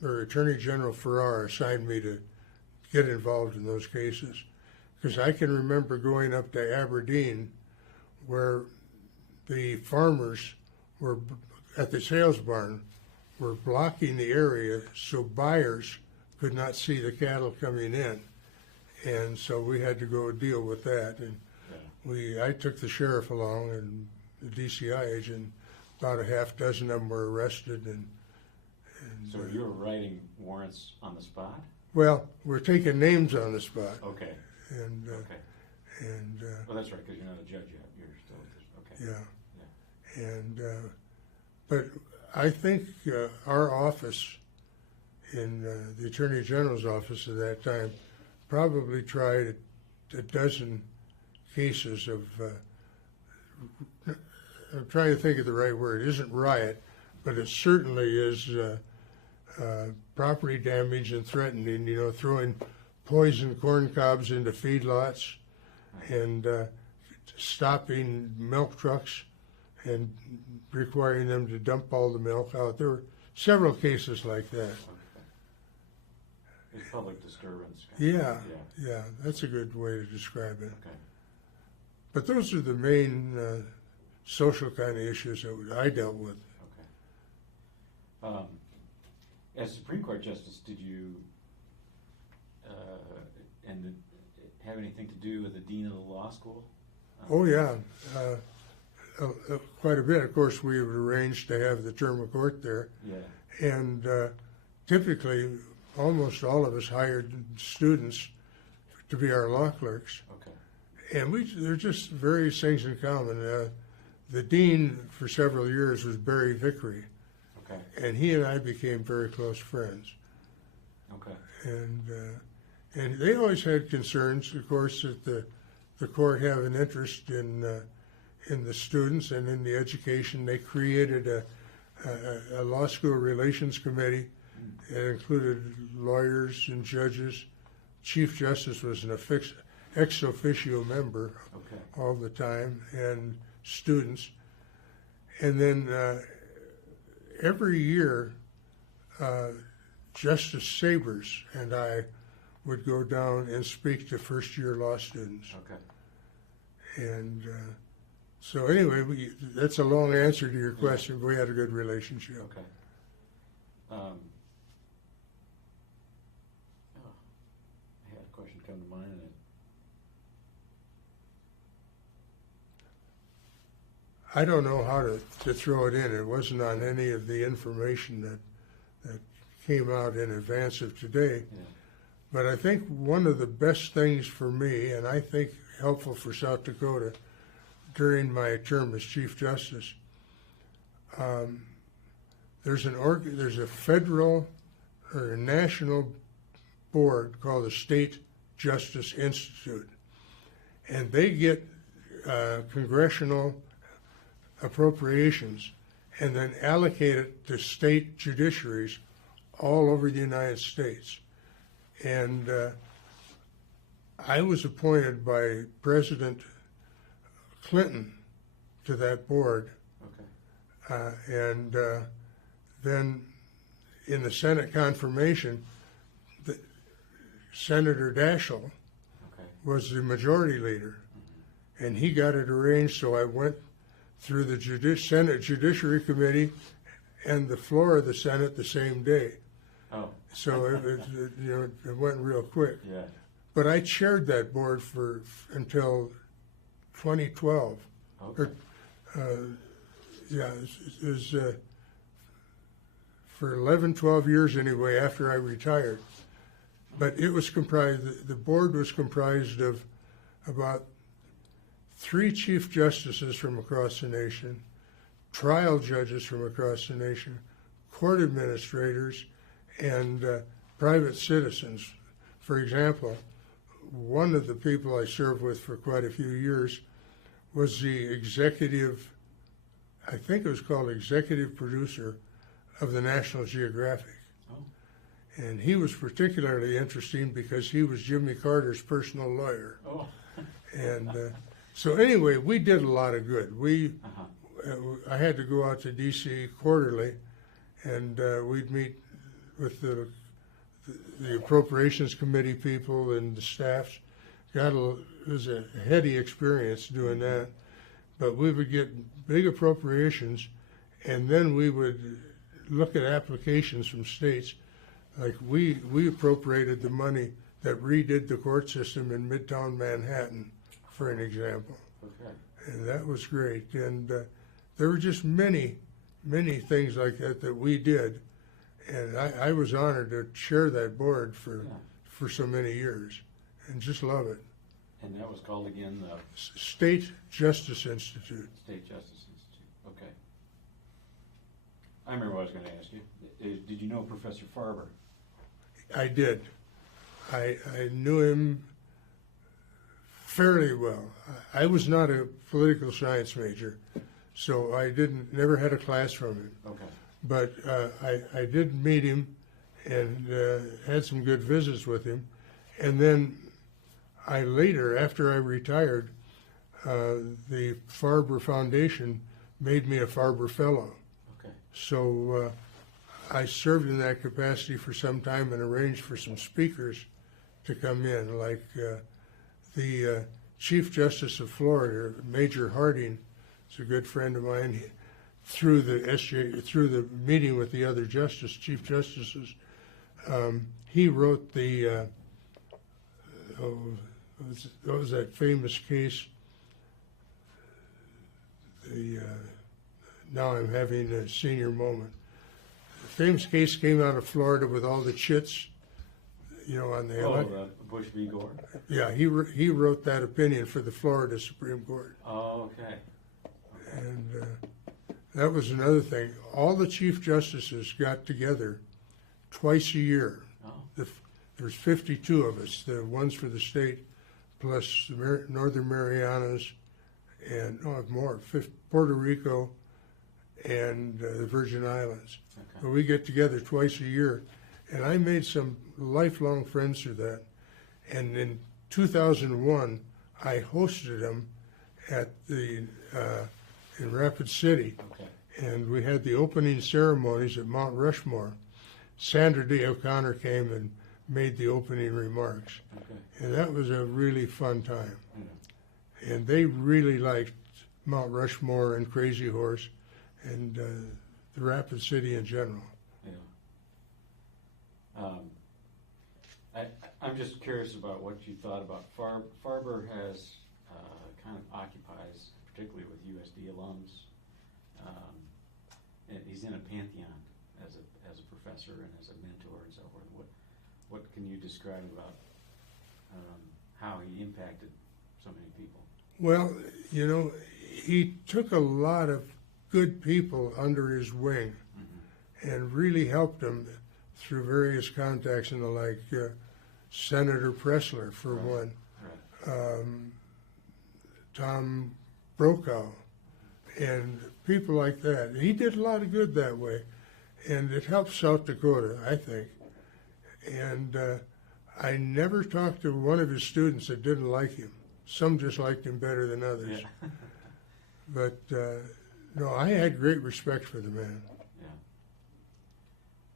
Attorney General Farrar assigned me to get involved in those cases. Because I can remember going up to Aberdeen where the farmers were at the sales barn were blocking the area so buyers could not see the cattle coming in. And so we had to go deal with that. And I took the sheriff along and the DCI agent. About a half dozen of them were arrested. And so you were writing warrants on the spot? Well, we're taking names on the spot. Okay. And well, that's right, because you're not a judge yet. You're still okay. Yeah. And but I think our office in the Attorney General's office at that time probably tried a dozen cases of. I'm trying to think of the right word. It isn't riot, but it certainly is property damage and threatening. Throwing poison corn cobs into feedlots and stopping milk trucks and requiring them to dump all the milk out. There were several cases like that. Okay. It's public disturbance. Yeah, that's a good way to describe it. Okay. But those are the main social kind of issues that I dealt with. Okay. As Supreme Court Justice, did you have anything to do with the dean of the law school? Oh yeah, quite a bit. Of course, we had arranged to have the term of court there. Yeah. And typically, almost all of us hired students to be our law clerks. Okay. And there are just various things in common. The dean for several years was Barry Vickery. Okay. And he and I became very close friends. Okay. And they always had concerns, of course, that the court have an interest in the students and in the education. They created a law school relations committee. It included lawyers and judges. Chief Justice was an ex officio member all the time, and students. And then every year, Justice Sabers and I would go down and speak to first-year law students. Okay. And so anyway, that's a long answer to your question, but we had a good relationship. Okay. I had a question come to mind. I don't know how to throw it in. It wasn't on any of the information that came out in advance of today. Yeah. But I think one of the best things for me, and I think helpful for South Dakota during my term as Chief Justice, there's a federal or a national board called the State Justice Institute, and they get congressional appropriations and then allocate it to state judiciaries all over the United States. And I was appointed by President Clinton to that board And then in the Senate confirmation, Senator Daschle was the majority leader, and he got it arranged, so I went through the Senate Judiciary Committee and the floor of the Senate the same day. Oh. So it went real quick. Yeah. But I chaired that board until 2012. Okay. It was for 11, 12 years anyway after I retired. But it was comprised, the board was comprised of about 3 chief justices from across the nation, trial judges from across the nation, court administrators, and private citizens. For example, one of the people I served with for quite a few years was the executive, I think it was called executive producer of the National Geographic. Oh. And he was particularly interesting because he was Jimmy Carter's personal lawyer. Oh. And so anyway, we did a lot of good. I had to go out to D.C. quarterly, and we'd meet with the Appropriations Committee people and the staffs. It was a heady experience doing that. But we would get big appropriations, and then we would look at applications from states. Like we appropriated the money that redid the court system in Midtown Manhattan, for an example. Okay. And that was great. And there were just many, many things like that we did. And I was honored to chair that board for so many years and just love it. And that was called again the State Justice Institute. State Justice Institute. Okay. I remember what I was going to ask you. Did you know Professor Farber? I did. I knew him fairly well. I was not a political science major, so I never had a class from him. Okay. But I did meet him and had some good visits with him. And then I later, after I retired, the Farber Foundation made me a Farber Fellow. Okay. So I served in that capacity for some time and arranged for some speakers to come in, like the Chief Justice of Florida, Major Harding, is a good friend of mine. Through the meeting with the other chief justices, he wrote the what was that famous case? Now I'm having a senior moment. The famous case came out of Florida with all the chits, on the Bush v. Gore? Yeah, he wrote that opinion for the Florida Supreme Court. Oh, okay. And that was another thing. All the chief justices got together twice a year. Oh. There's 52 of us, the ones for the state, plus the Northern Marianas, and more, Puerto Rico, and the Virgin Islands. Okay. But we get together twice a year, and I made some lifelong friends through that. And in 2001, I hosted them at in Rapid City. Okay. And we had the opening ceremonies at Mount Rushmore. Sandra Day O'Connor came and made the opening remarks. Okay. And that was a really fun time. Yeah. And they really liked Mount Rushmore and Crazy Horse and the Rapid City in general. Yeah. I'm just curious about what you thought about Farber has kind of occupies, particularly with USD alums, and he's in a pantheon as a professor and as a mentor and so forth. What can you describe about how he impacted so many people? Well, he took a lot of good people under his wing and really helped them through various contacts and the like. Senator Pressler, for one. Right. Tom Brokaw, and people like that. He did a lot of good that way, and it helped South Dakota, I think. And I never talked to one of his students that didn't like him. Some just liked him better than others. Yeah. But No, I had great respect for the man. Yeah.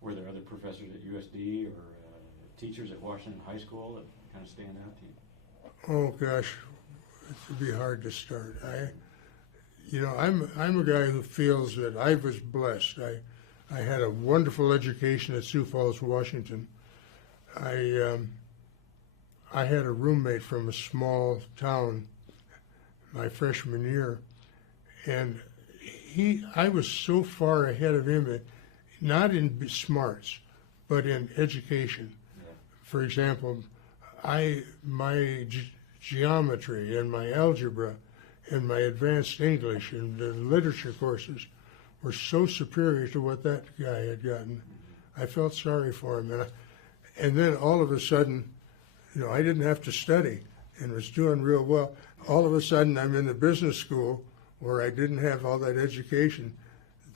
Were there other professors at USD or teachers at Washington High School that kind of stand out to you? Oh gosh, it would be hard to start. I'm a guy who feels that I was blessed. I had a wonderful education at Sioux Falls, Washington. I had a roommate from a small town my freshman year, and I was so far ahead of him, not in smarts, but in education. Yeah. For example, my geometry and my algebra and my advanced English and the literature courses were so superior to what that guy had gotten. I felt sorry for him. And then all of a sudden, I didn't have to study and was doing real well. All of a sudden, I'm in the business school where I didn't have all that education.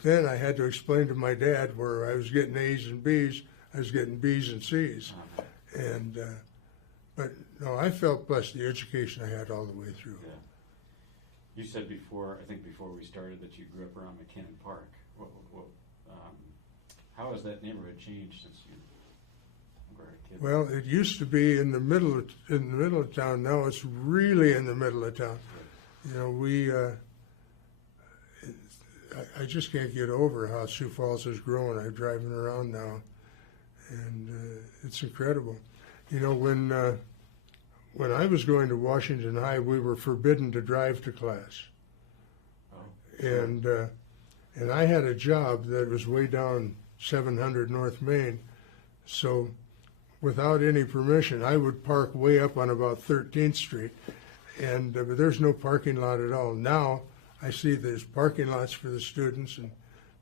Then I had to explain to my dad where I was getting A's and B's, I was getting B's and C's. But no, I felt blessed, the education I had all the way through. Yeah. You said before, I think before we started, that you grew up around McKinnon Park. How has that neighborhood changed since you were a kid? Well, it used to be in the middle of town. Now it's really in the middle of town. I just can't get over how Sioux Falls has grown. I'm driving around now, and it's incredible. When I was going to Washington High, we were forbidden to drive to class. Oh. And I had a job that was way down 700 North Main, so without any permission, I would park way up on about 13th Street, and but there's no parking lot at all. Now I see there's parking lots for the students, and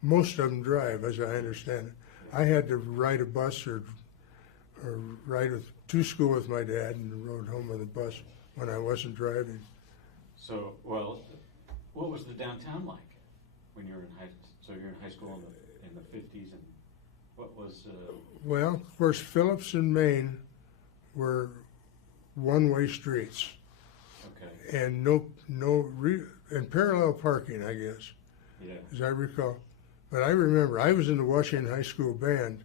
most of them drive, as I understand it. I had to ride a bus or ride to school with my dad and rode home with a bus when I wasn't driving. So, what was the downtown like when you were in so you're in high school in the 50s, and what was... Well, of course, Phillips and Main were one-way streets. Okay. And and parallel parking, I guess, yeah, as I recall. But I remember I was in the Washington High School band,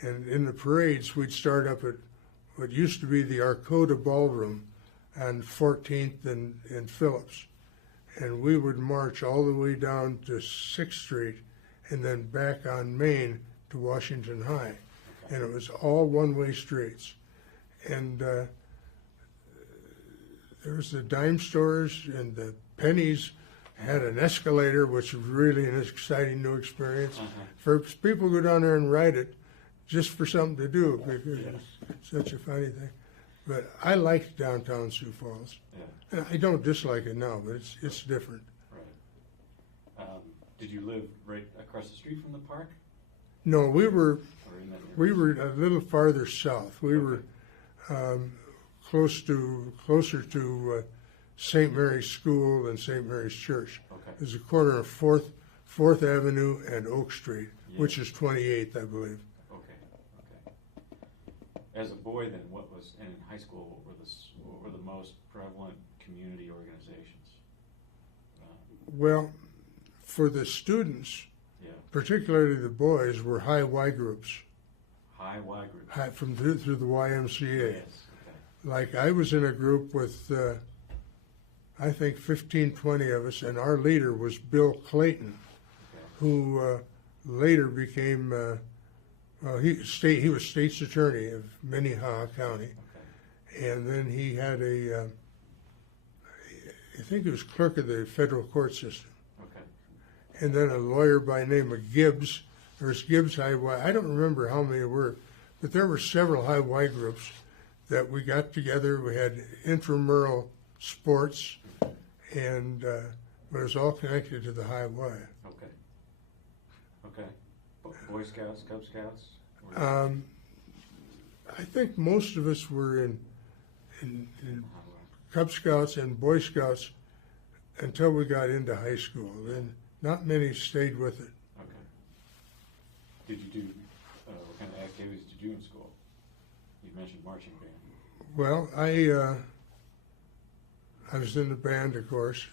and in the parades we'd start up at what used to be the Arcota Ballroom on 14th and Phillips. And we would march all the way down to 6th Street and then back on Main to Washington High. Okay. And it was all one-way streets. And there was the dime stores, and the pennies had an escalator, which was really an exciting new experience. For people go down there and ride it just for something to do, because it's such a funny thing. But I liked downtown Sioux Falls. Yeah. And I don't dislike it now, but it's different. Right. Did you live right across the street from the park? No, we were Or a little farther south. We were closer to St. Mary's School and St. Mary's Church. Okay. There's a corner of 4th Avenue and Oak Street, which is 28th, I believe. Okay. As a boy, then, and in high school, what were the most prevalent community organizations? Well, for the students, particularly the boys, were high Y groups. High Y groups? Through the YMCA. Yes. Okay. Like I was in a group with, I think, 15, 20 of us, and our leader was Bill Clayton, who later became, he was state's attorney of Minnehaha County. Okay. And then he had I think he was clerk of the federal court system. Okay. And then a lawyer by the name of Gibbs. There's Gibbs High Y. I don't remember how many were, but there were several High Y groups that we got together. We had intramural sports, and but it was all connected to the High Y. Okay. Boy Scouts, Cub Scouts? I think most of us were in Cub Scouts and Boy Scouts until we got into high school. Then not many stayed with it. Okay. Did you do, what kind of activities did you do in school? You mentioned marching band. Well, I was in the band, of course.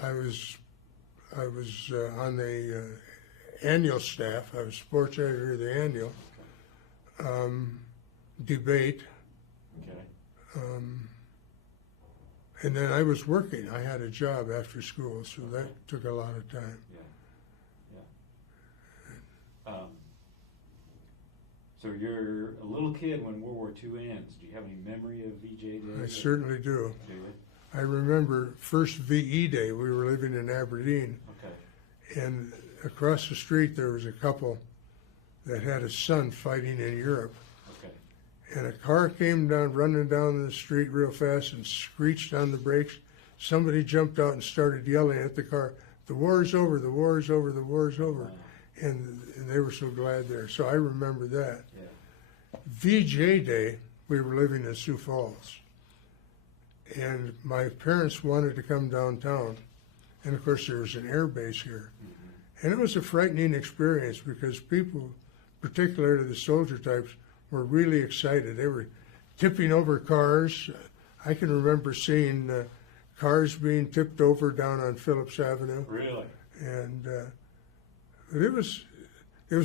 I was on the annual staff. I was sports editor of the annual. Debate. Okay. And then I was working. I had a job after school, so that took a lot of time. Yeah. So you're a little kid when World War II ends. Do you have any memory of VJ Day? I certainly do. Do you? I remember first VE Day. We were living in Aberdeen, Okay. and across the street there was a couple that had a son fighting in Europe. Okay. And a car came down, running down the street real fast and screeched on the brakes. Somebody jumped out and started yelling at the car, "The war's over, the war's over, the war's over." Wow. And they were so glad there. So I remember that. Yeah. VJ Day, we were living in Sioux Falls. And my parents wanted to come downtown. And of course there was an air base here. Mm-hmm. And it was a frightening experience because people, particularly the soldier types, were really excited. They were tipping over cars. I can remember seeing cars being tipped over down on Phillips Avenue. Really? And but it was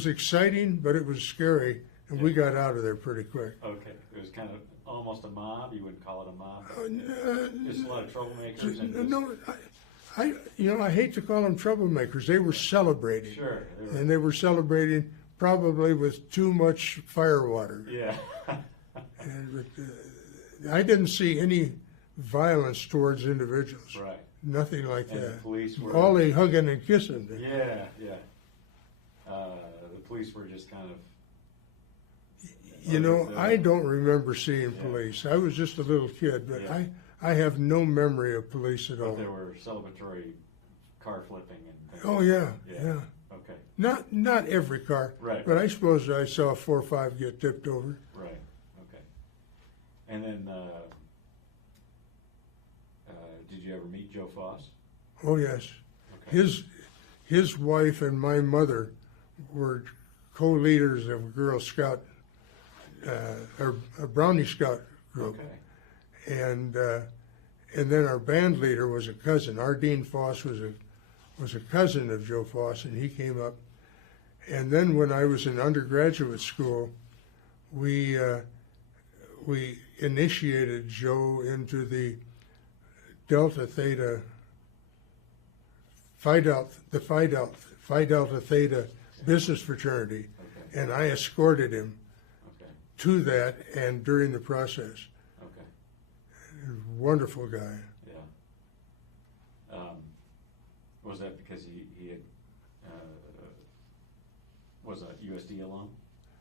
exciting, but it was scary, and we got out of there pretty quick. Okay. It was kind of almost a mob. You wouldn't call it a mob. Just a lot of troublemakers. And No, I hate to call them troublemakers. They were celebrating. Sure. And they were celebrating probably with too much firewater. Yeah. And I didn't see any violence towards individuals. Right. Nothing like And that. the police were. All they hugging and kissing. Yeah, yeah. The police were just kind of. I don't remember seeing police. I was just a little kid, but Yeah. I have no memory of police at all. But there were celebratory car flipping and things. Oh yeah. Okay. Not every car, Right. but I suppose I saw 4 or 5 get tipped over. Right. Okay. And then, did you ever meet Joe Foss? Oh yes, Okay. his wife and my mother were co-leaders of a Girl Scout or a Brownie Scout group. Okay. And then our band leader was a cousin. Ardeen Foss was a cousin of Joe Foss, and he came up. And then when I was in undergraduate school, we initiated Joe into the Delta Theta, Phi Delta Theta business fraternity, Okay. and I escorted him Okay. to that and during the process. Okay. Wonderful guy. Yeah. Was that because he had, was a USD alum?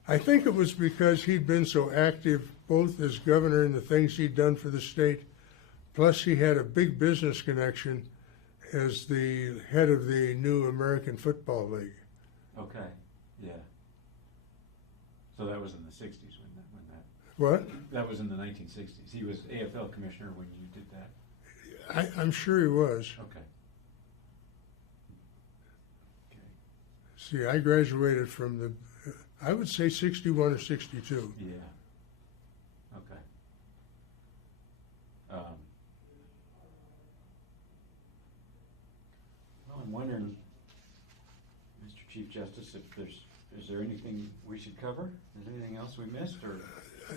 I think it was because he'd been so active both as governor and the things he'd done for the state, plus he had a big business connection as the head of the new American Football League. Okay, yeah. So that was in the 60s What? that was in the 1960s. He was AFL commissioner when you did that? I'm sure he was. Okay. Okay. See, I graduated from I would say 61 or 62. Yeah. Okay. Well, I'm wondering, Mr. Chief Justice, if is there anything we should cover? Is there anything else we missed, or?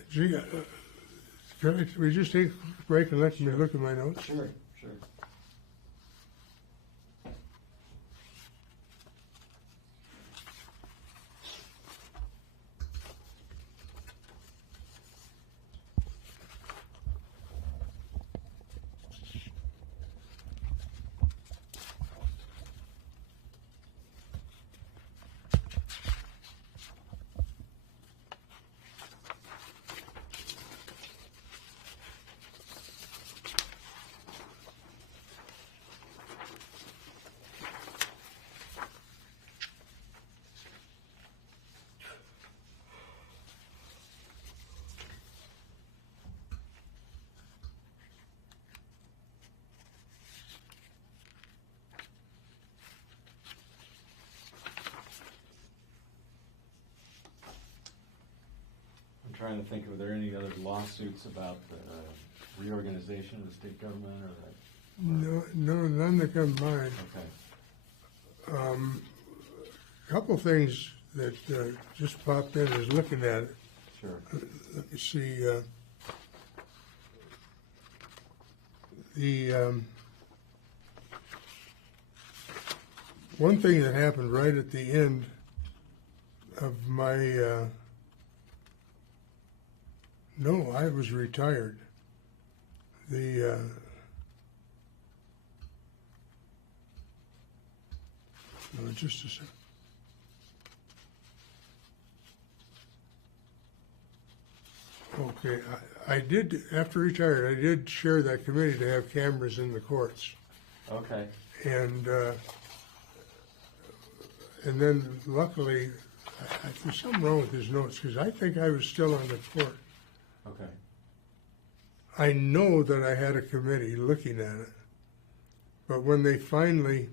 Gee, can we just take a break and let me look at my notes? Sure, sure. Trying to think, were there any other lawsuits about the reorganization of the state government, or that No, none that come to mind. Okay. Couple things that just popped in as looking at it. Sure. Let me see. The one thing that happened right at the end of my no, I was retired. The no, just a second. Okay, I did, after retired, I did chair that committee to have cameras in the courts. Okay. And then luckily, there's something wrong with his notes, because I think I was still on the court. Okay. I know that I had a committee looking at it, but when they finally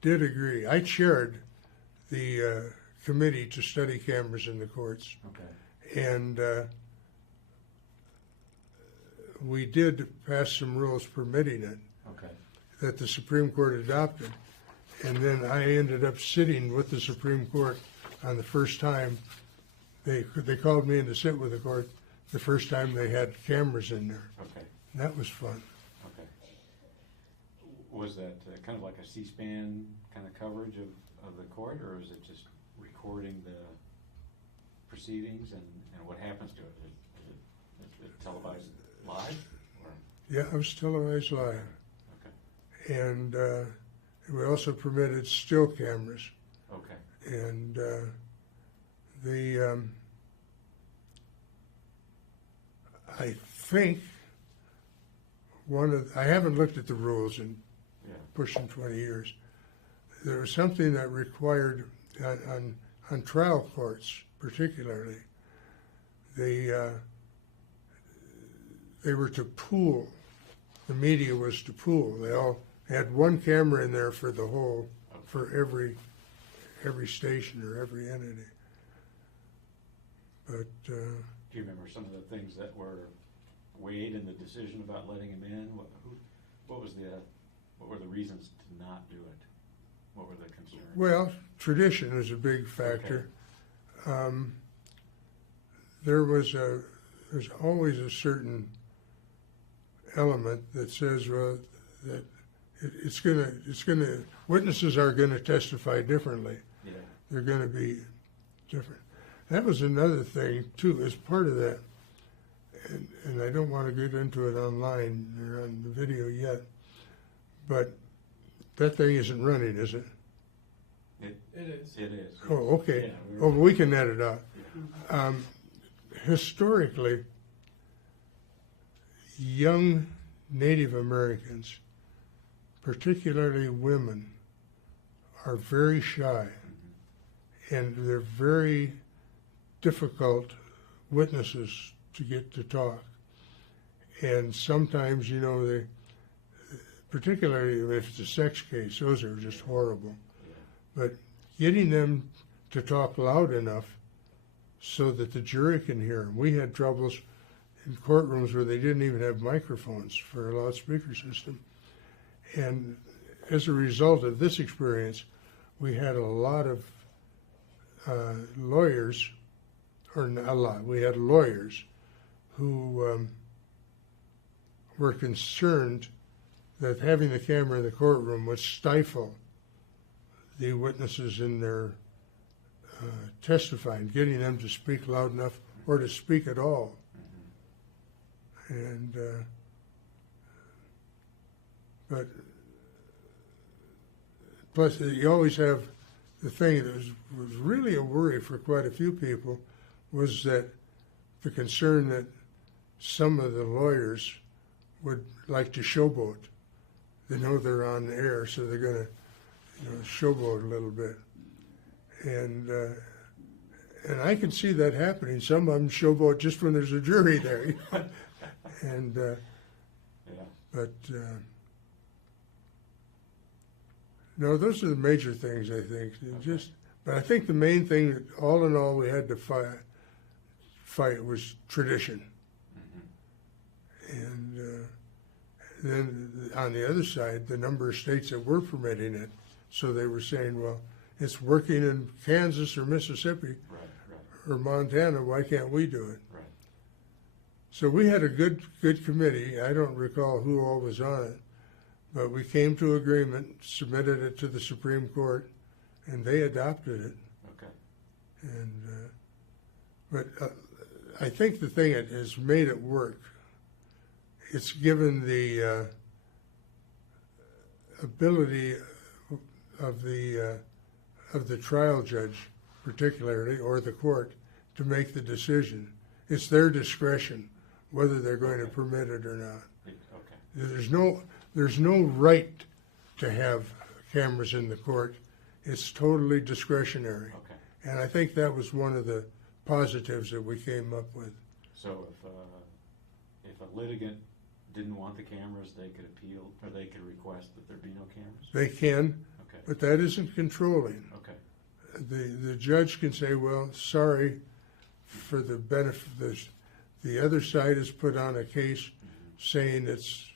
did agree, I chaired the committee to study cameras in the courts. Okay. And we did pass some rules permitting it Okay. that the Supreme Court adopted. And then I ended up sitting with the Supreme Court on the first time. They called me in to sit with the court the first time they had cameras in there. Okay. And that was fun. Okay. Was that kind of like a C-SPAN kind of coverage of the court, or is it just recording the proceedings and what happens to it? Is it televised live? Or? Yeah, I was televised live. Okay. And we also permitted still cameras. Okay. And I think I haven't looked at the rules in pushing 20 years. There was something that required, on trial courts particularly, they were to pool. The media was to pool. They all had one camera in there for the whole, for every station or every entity. But do you remember some of the things that were weighed in the decision about letting him in? What were the reasons to not do it? What were the concerns? Well, tradition is a big factor. Okay. There's always a certain element that says, well, that witnesses are gonna testify differently. Yeah. They're gonna be different. That was another thing too, as part of that, and I don't want to get into it online or on the video yet, but that thing isn't running, is it? It is. It is. Oh, okay. Yeah, We can net it out. Historically, young Native Americans, particularly women, are very shy, and they're very difficult witnesses to get to talk. And sometimes, they, particularly if it's a sex case, those are just horrible. But getting them to talk loud enough so that the jury can hear them. We had troubles in courtrooms where they didn't even have microphones for a loudspeaker system. And as a result of this experience, we had a lot of lawyers, or not a lot, we had lawyers who were concerned that having the camera in the courtroom would stifle the witnesses in their testifying, getting them to speak loud enough or to speak at all. And but plus you always have the thing that was really a worry for quite a few people was that the concern that some of the lawyers would like to showboat. They know they're on the air, so they're going to showboat a little bit. And I can see that happening. Some of them showboat just when there's a jury there. And but no, those are the major things, I think. But I think the main thing that all in all we had to fight was tradition. And then on the other side, the number of states that were permitting it. So they were saying, well, it's working in Kansas or Mississippi or Montana. Why can't we do it? Right. So we had a good committee. I don't recall who all was on it, but we came to agreement, submitted it to the Supreme Court, and they adopted it. Okay. And but I think the thing that has made it work, it's given the ability of the trial judge, particularly, or the court, to make the decision. It's their discretion whether they're going to permit it or not. Okay. There's no right to have cameras in the court. It's totally discretionary. Okay. And I think that was one of the positives that we came up with. So if a litigant didn't want the cameras, they could appeal, or they could request that there be no cameras? They can, Okay. but that isn't controlling. Okay. The judge can say, well, sorry for the benefit. The other side has put on a case saying it's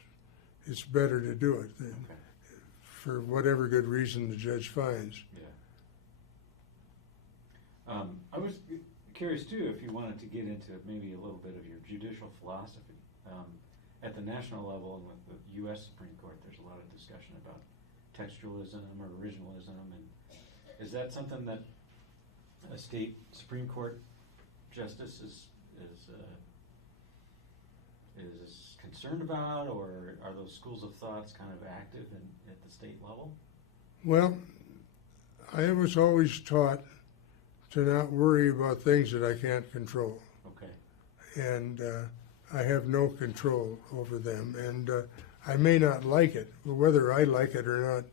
better to do it than, Okay. for whatever good reason the judge finds. Yeah. I was curious too if you wanted to get into maybe a little bit of your judicial philosophy. At the national level and with the U.S. Supreme Court, there's a lot of discussion about textualism or originalism, and is that something that a state Supreme Court justice is concerned about, or are those schools of thoughts kind of active at the state level? Well, I was always taught to not worry about things that I can't control. Okay. And I have no control over them. And I may not like it, but whether I like it or not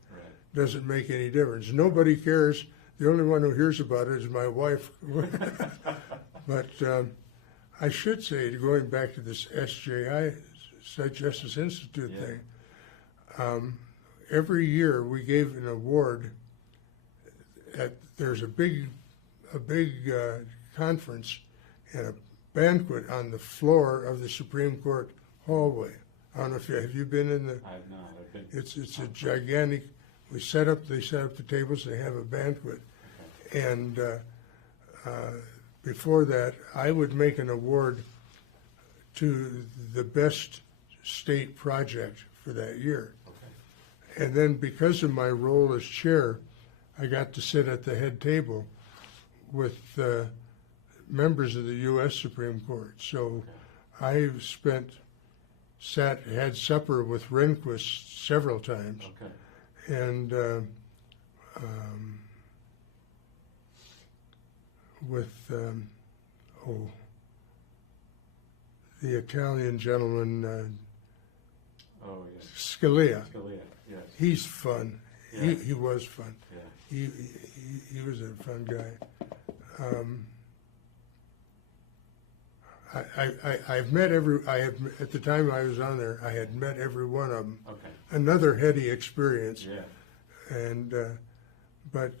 doesn't make any difference. Nobody cares. The only one who hears about it is my wife. But I should say, going back to this SJI, State Justice Institute thing, every year we gave an award. There's a big conference and a banquet on the floor of the Supreme Court hallway. I don't know if have you been in the? I have not. I've been. It's a gigantic. They set up the tables. They have a banquet, and before that, I would make an award to the best state project for that year. Okay. And then, because of my role as chair, I got to sit at the head table with members of the U.S. Supreme Court. So I had supper with Rehnquist several times. Okay. And with the Italian gentleman, Scalia. Scalia, yes. He's fun. Yeah. He was fun. Yeah. He was a fun guy. I've met at the time I was on there, I had met every one of them. Okay. Another heady experience. Yeah. And, but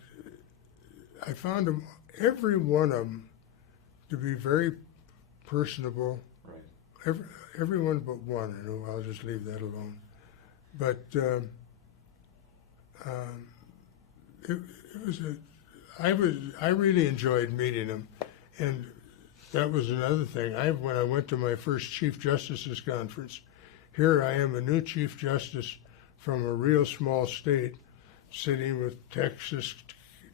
I found them, every one of them, to be very personable. Right. Everyone but one, I'll just leave that alone. But I really enjoyed meeting them, and that was another thing. When I went to my first Chief Justices Conference, here I am, a new Chief Justice from a real small state, sitting with Texas,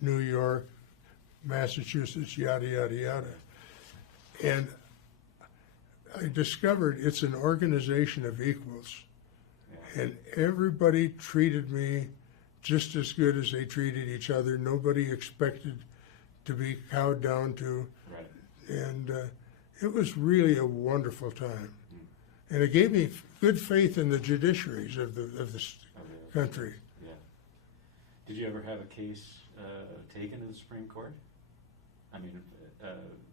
New York, Massachusetts, yada, yada, yada. And I discovered it's an organization of equals. Yeah. And everybody treated me just as good as they treated each other. Nobody expected to be cowed down to. Right. And it was really a wonderful time. And it gave me good faith in the judiciaries of the country. Yeah. Did you ever have a case taken to the Supreme Court? I mean,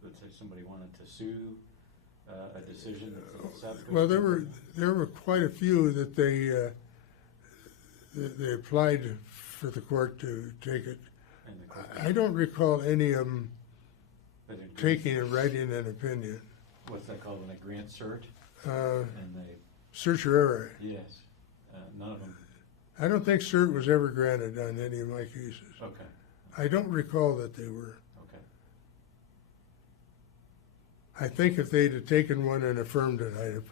let's say somebody wanted to sue a decision of South Dakota. Well, there were quite a few that they applied for the court to take it. I don't recall any of them taking and writing an opinion. What's that called when they grant cert? Certiorari. Yes. None of them? I don't think cert was ever granted on any of my cases. Okay, I don't recall that they were. okay. I think if they'd have taken one and affirmed it, I'd have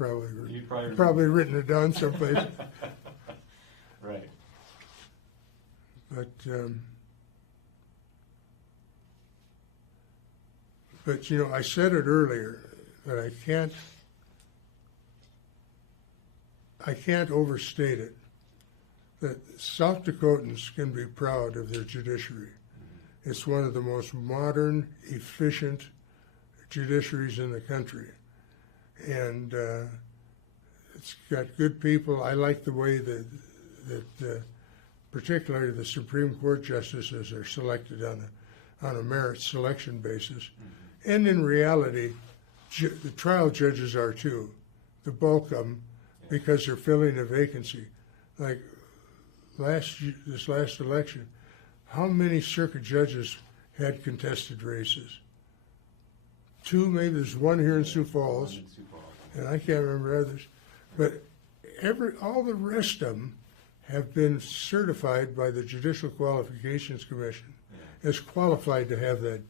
You'd probably- probably written it down someplace. Right. But you know, I said it earlier that I can't overstate it, that South Dakotans can be proud of their judiciary. It's one of the most modern, efficient judiciaries in the country. And it's got good people. I like the way that particularly the Supreme Court justices are selected on a merit selection basis. And in reality, the trial judges are too, the bulk of them, because they're filling a vacancy. Like this last election, how many circuit judges had contested races? 2, maybe there's 1 here in Sioux Falls, and I can't remember others. But all the rest of them have been certified by the Judicial Qualifications Commission as qualified to have that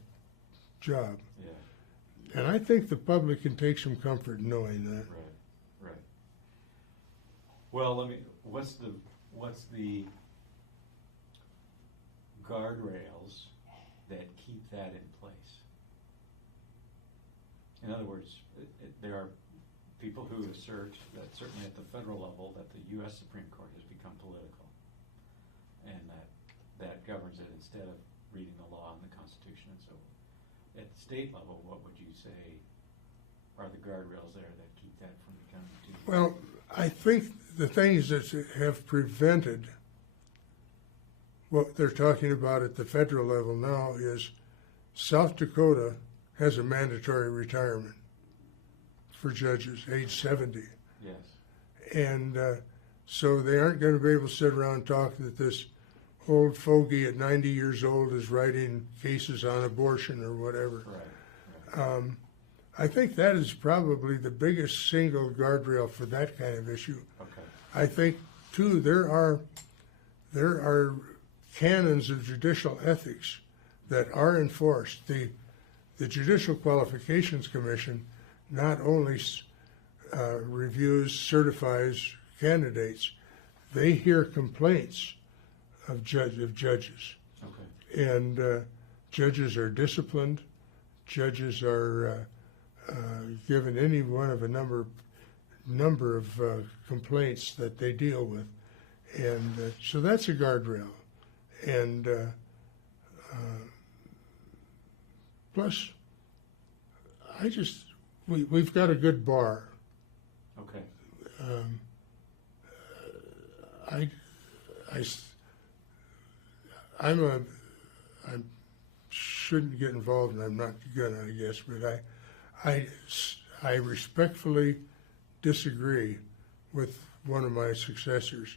job. Yeah. And I think the public can take some comfort in knowing that. Right. Well, what's the guardrails that keep that in place? In other words, there are people who assert that certainly at the federal level that the U.S. Supreme Court has become political, and that governs it instead of reading the law and the Constitution and so on. At the state level, what would you say are the guardrails there that keep that from becoming too? Well, I think the things that have prevented what they're talking about at the federal level now is South Dakota has a mandatory retirement for judges, age 70. Yes. And so they aren't going to be able to sit around and talk that this old fogey at 90 years old is writing cases on abortion or whatever. Right. I think that is probably the biggest single guardrail for that kind of issue. Okay. I think, too, there are canons of judicial ethics that are enforced. The Judicial Qualifications Commission not only reviews, certifies candidates, they hear complaints of judges. Okay. And judges are disciplined. Judges are given any one of a number of complaints that they deal with, and so that's a guardrail. And plus, we've got a good bar. Okay. I shouldn't get involved, and I'm not gonna, I guess, but I respectfully disagree with one of my successors.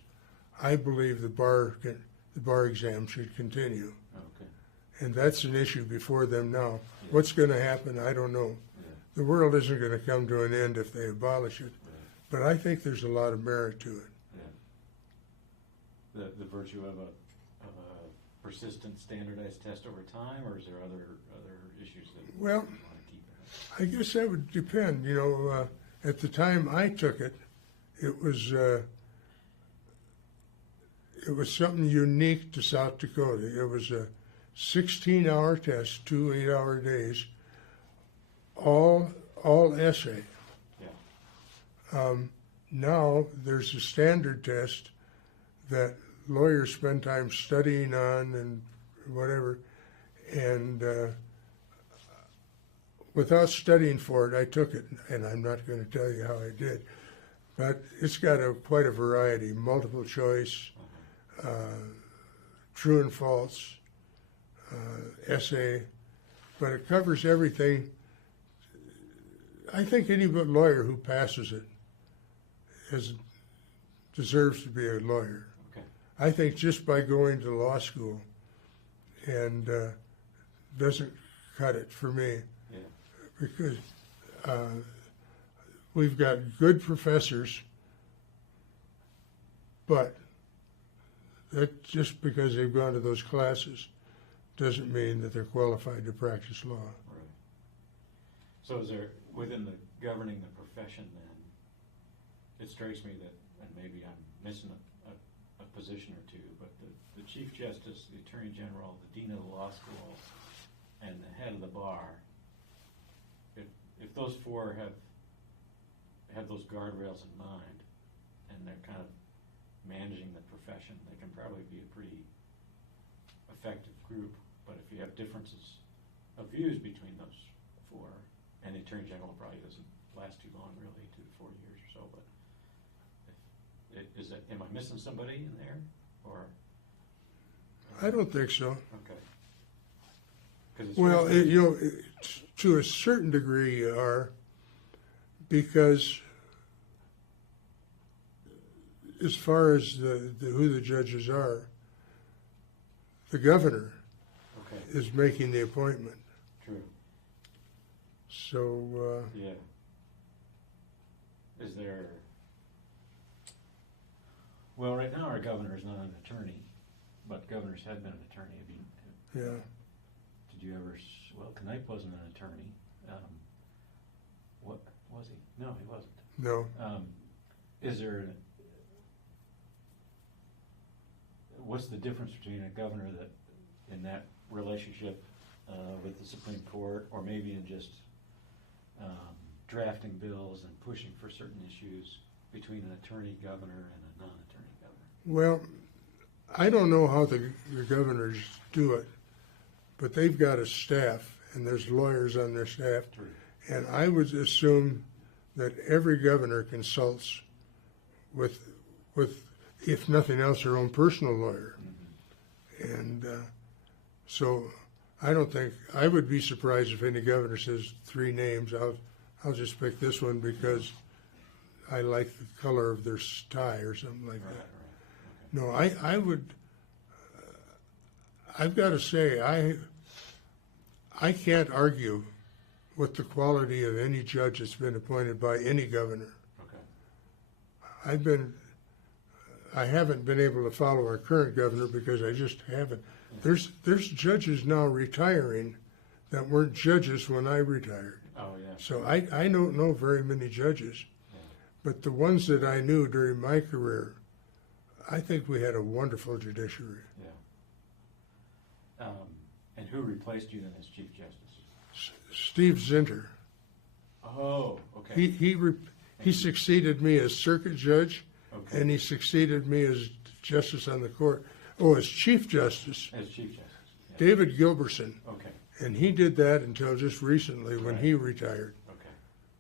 I believe the bar exam should continue. Okay. And that's an issue before them now. Yeah. What's going to happen, I don't know. Yeah. The world isn't going to come to an end if they abolish it. Right. But I think there's a lot of merit to it. Yeah. The virtue of a persistent standardized test over time, or is there other issues that well, you want to keep in? I guess that would depend. You know, at the time I took it, it was something unique to South Dakota. It was a 16-hour test, 2 8-hour days, all essay. Yeah. Now there's a standard test that lawyers spend time studying on and whatever, and without studying for it, I took it, and I'm not going to tell you how I did, but it's got quite a variety: multiple choice, true and false, essay, but it covers everything. I think any lawyer who passes it deserves to be a lawyer. Okay. I think just by going to law school and doesn't cut it for me. Yeah. Because we've got good professors But that just because they've gone to those classes doesn't mean that they're qualified to practice law. Right. So is there, within the governing the profession then, it strikes me that, and maybe I'm missing a position or two, but the Chief Justice, the Attorney General, the Dean of the Law School, and the head of the bar, if those four have those guardrails in mind, and they're kind of managing the profession, they can probably be a pretty effective group. But if you have differences of views between those four, and the Attorney General probably doesn't last too long, really, 2 to 4 years or so, but am I missing somebody in there, or? I don't think so. Okay. 'Cause it's Well, really- to a certain degree you are, because as far as who the judges are, the governor Okay, is making the appointment. true, So, yeah. Is there, Well, right now our governor is not an attorney, but governors have been an attorney. I mean, yeah. did you ever? Well, Knipe wasn't an attorney. What was he? No, he wasn't. No. Is there? What's the difference between a governor that, in that relationship with the Supreme Court, or maybe in just drafting bills and pushing for certain issues, between an attorney governor and a non-attorney governor? Well, I don't know how the governors do it, but they've got a staff, and there's lawyers on their staff, True. and I would assume that every governor consults with, if nothing else, their own personal lawyer. Mm-hmm. And so I don't think, I would be surprised if any governor says 3 names. I'll just pick this one because I like the color of their tie or something like Right, that. right. Okay. No, I would, I've got to say, I can't argue with the quality of any judge that's been appointed by any governor. Okay. I haven't been able to follow our current governor because I just haven't. There's judges now retiring that weren't judges when I retired. Oh, yeah. So I don't know very many judges, Yeah. but the ones that I knew during my career, I think we had a wonderful judiciary. Yeah. And who replaced you then as Chief Justice? Steve Zinter, Oh, okay. he succeeded me as circuit judge, Okay. and he succeeded me as justice on the court. Oh, as Chief Justice, As Chief Justice. Yeah. David Gilbertson, Okay, and he did that until just recently when Right. he retired. okay.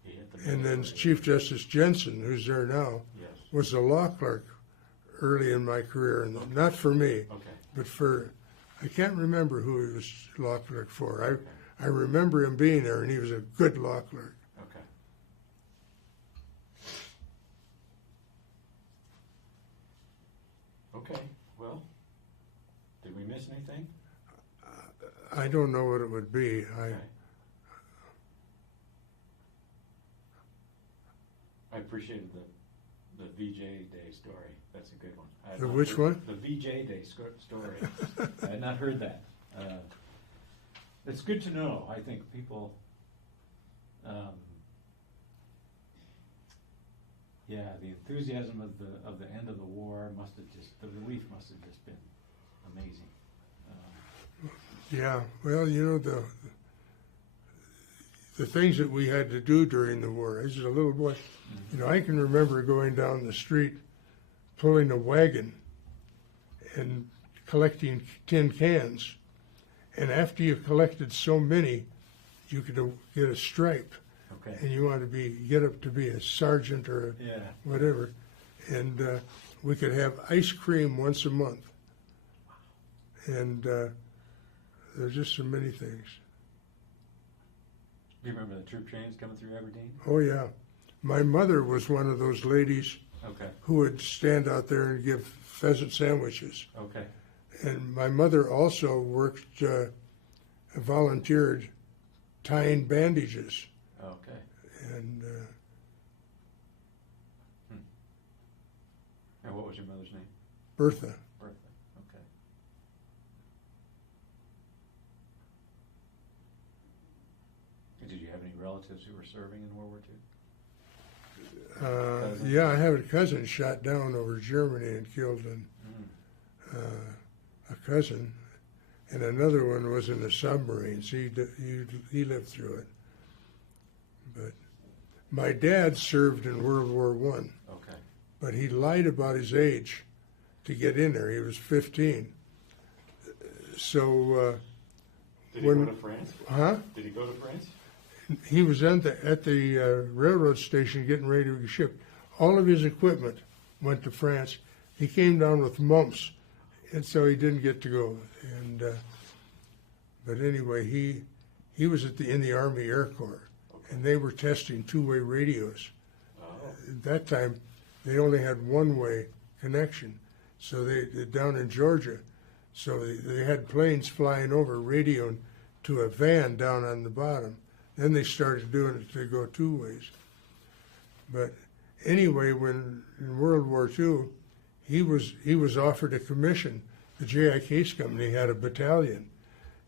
He hit the And then middle. Chief Justice Jensen, who's there now, Yes. was a law clerk early in my career, and not for me, Okay. but for, I can't remember who he was law clerk for. I remember him being there, and he was a good law clerk. Okay. Okay, well, did we miss anything? I don't know what it would be. Okay. I appreciated the VJ Day story. That's a good one. I had The not which heard- one? The VJ Day story. I had not heard that. It's good to know. I think people, yeah, the enthusiasm of the end of the war must have just, the relief must have just been amazing. Yeah, well, you know, the things that we had to do during the war. As a little boy, you know, I can remember going down the street, pulling a wagon and collecting tin cans. And after you collected so many, you could get a stripe, Okay. and you want to get up to be a sergeant or a Yeah. whatever. And we could have ice cream once a month. And there's just so many things. Do you remember the troop trains coming through Aberdeen? Oh, yeah. My mother was one of those ladies Okay. who would stand out there and give pheasant sandwiches. Okay. And my mother also worked, volunteered tying bandages. Okay. And And what was was your mother's name? Bertha. Bertha, okay. Did you have any relatives who were serving in World War II? Yeah, I have a cousin shot down over Germany and killed a cousin, and another one was in the submarines. He lived through it. But my dad served in World War I. Okay. But he lied about his age to get in there. He was 15. So did he go to France? Huh? Did he go to France? He was at the railroad station getting ready to be shipped. All of his equipment went to France. He came down with mumps, and so he didn't get to go. And but anyway, he was in the Army Air Corps, and they were testing two-way radios. Oh. At that time, they only had one-way connection. So they down in Georgia, so they had planes flying over, radioing to a van down on the bottom. Then they started doing it to go two ways. But anyway, when in World War II, he was offered a commission. The J.I. Case Company had a battalion,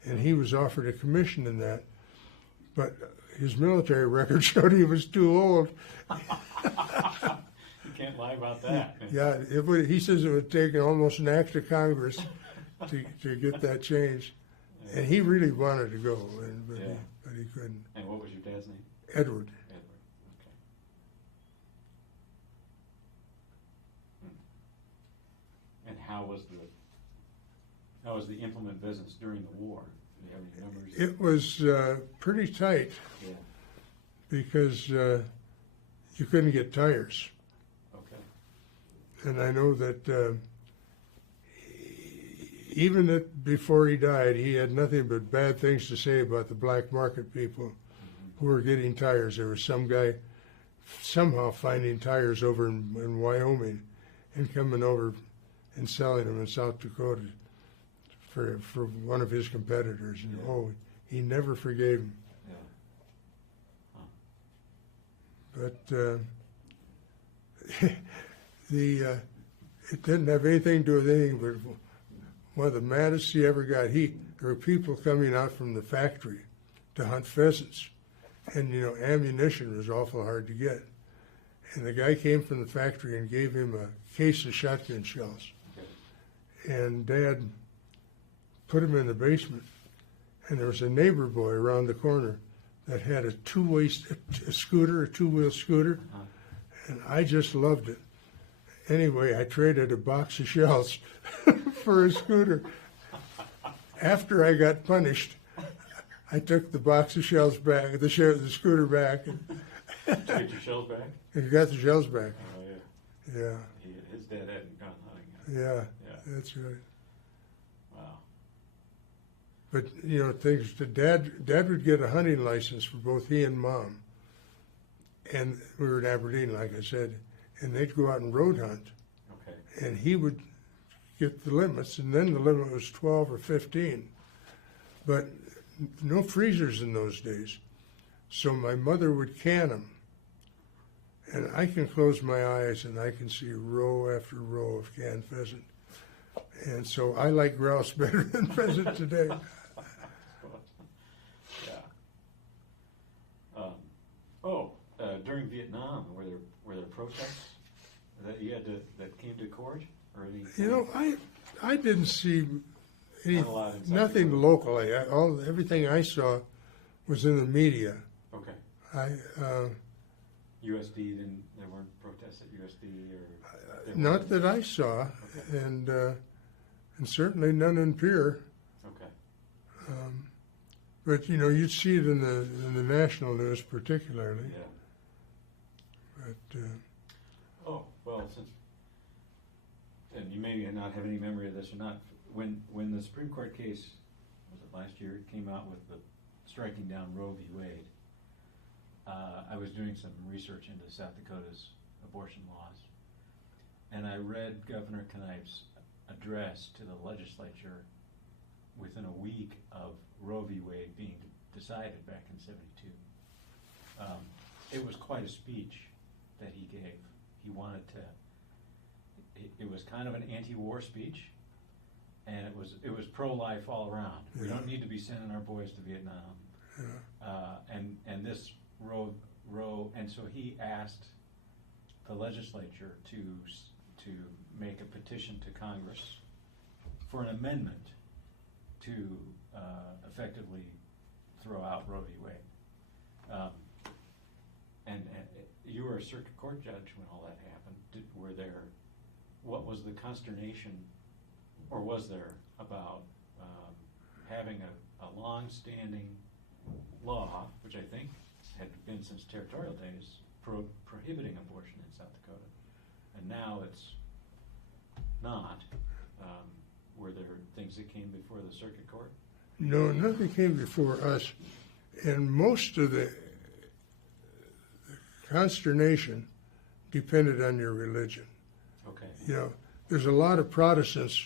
and he was offered a commission in that. But his military record showed he was too old. You can't lie about that. Yeah, he says it would take almost an act of Congress to get that changed. And he really wanted to go, but he couldn't. And what was your dad's name? Edward. Edward. Okay. And how was the implement business during the war? Do you have any numbers? It was pretty tight because you couldn't get tires. Okay. And I know that even before he died, he had nothing but bad things to say about the black market people who were getting tires. There was some guy somehow finding tires over in Wyoming and coming over and selling them in South Dakota for one of his competitors. And he never forgave him. Yeah. But it didn't have anything to do with anything but one of the maddest he ever got. There were people coming out from the factory to hunt pheasants, and ammunition was awful hard to get. And the guy came from the factory and gave him a case of shotgun shells. Okay. And Dad put him in the basement, and there was a neighbor boy around the corner that had a two-wheel scooter, and I just loved it. Anyway, I traded a box of shells for a scooter. After I got punished, I took the box of shells back, the scooter back. Did you get your shells back? And got the shells back. Oh, yeah. Yeah. His dad hadn't gone hunting yet. Yeah, that's right. Wow. But, things, Dad would get a hunting license for both he and Mom. And we were in Aberdeen, like I said, and they'd go out and road hunt. Okay. And he would get the limits, and then the limit was 12 or 15. But no freezers in those days. So my mother would can them. And I can close my eyes and I can see row after row of canned pheasant. And so I like grouse better than pheasant today. Yeah. During Vietnam, were there protests that you had that came to court or anything? I didn't see nothing Dakota. locally. Everything I saw was in the media. Okay. USD there weren't protests at USD or Not that I saw, okay. and certainly none in Pierre. Okay. But you'd see it in the national news particularly. Yeah. But and you may not have any memory of this or not. When the Supreme Court case, was it last year, came out with the striking down Roe v. Wade, I was doing some research into South Dakota's abortion laws, and I read Governor Knipe's address to the legislature within a week of Roe v. Wade being decided back in '72. It was quite a speech that he gave. He wanted to. it was kind of an anti-war speech, and it was pro-life all around. We don't need to be sending our boys to Vietnam. And this Roe, and so he asked the legislature to make a petition to Congress for an amendment to effectively throw out Roe v. Wade. And you were a circuit court judge when all that happened. What was the consternation, or was there, about having a long-standing law, which I think had been since territorial days, prohibiting abortion in South Dakota, and now it's not? Were there things that came before the circuit court? No, nothing came before us, and most of the consternation depended on your religion. Okay. You know, there's a lot of Protestants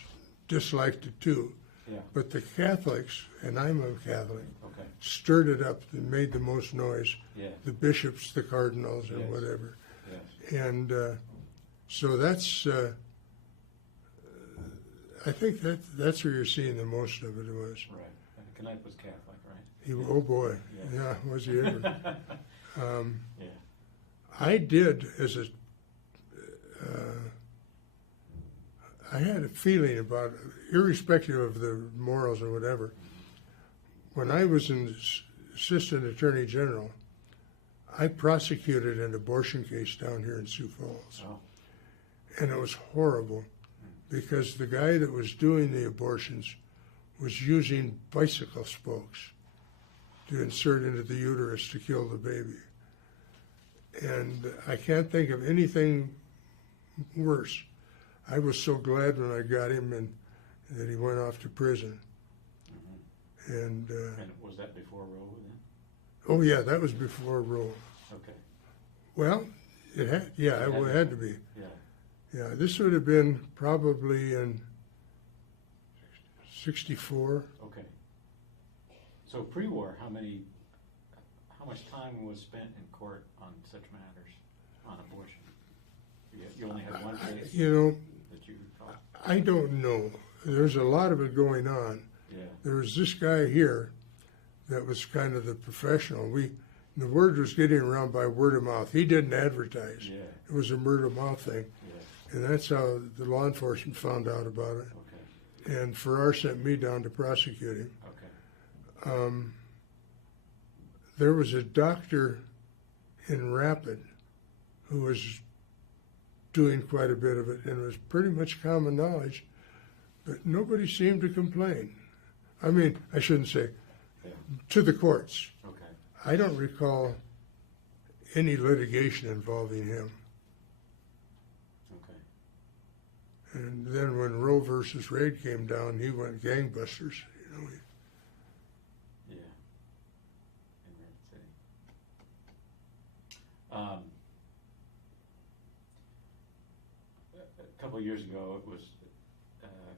disliked it too, Yeah. but the Catholics, and I'm a Catholic, Okay. stirred it up and made the most noise. Yes. The bishops, the cardinals, and Yes. whatever. Yes. And so that's, I think that's where you're seeing the most of it was. Right. And Knight was Catholic, right? He, oh boy, Yeah. yeah, was he ever. Yeah. I did I had a feeling about, irrespective of the morals or whatever, when I was an assistant attorney general, I prosecuted an abortion case down here in Sioux Falls. Oh. And it was horrible because the guy that was doing the abortions was using bicycle spokes to insert into the uterus to kill the baby. And I can't think of anything worse. I was so glad when I got him and that he went off to prison. Mm-hmm. And was that before Roe then? oh yeah, that was before Roe. Okay. Well, it had, yeah, it had to be. Yeah. Yeah, this would have been probably in '64. Okay. So pre-war, how much time was spent in court on such matters, on abortion? You only had one case You know, that you recall? I don't know. There's a lot of it going on. Yeah. There was this guy here that was kind of the professional. The word was getting around by word of mouth. He didn't advertise. Yeah. It was a word of mouth thing. Yeah. And that's how the law enforcement found out about it. Okay. And Farrar sent me down to prosecute him. Okay. There was a doctor in Rapid who was doing quite a bit of it, and it was pretty much common knowledge, but nobody seemed to complain. I mean, I shouldn't say, Yeah. to the courts. Okay. I don't recall any litigation involving him. Okay. And then when Roe versus Wade came down, he went gangbusters. You know, Yeah. In Rapid City. A couple of years ago, it was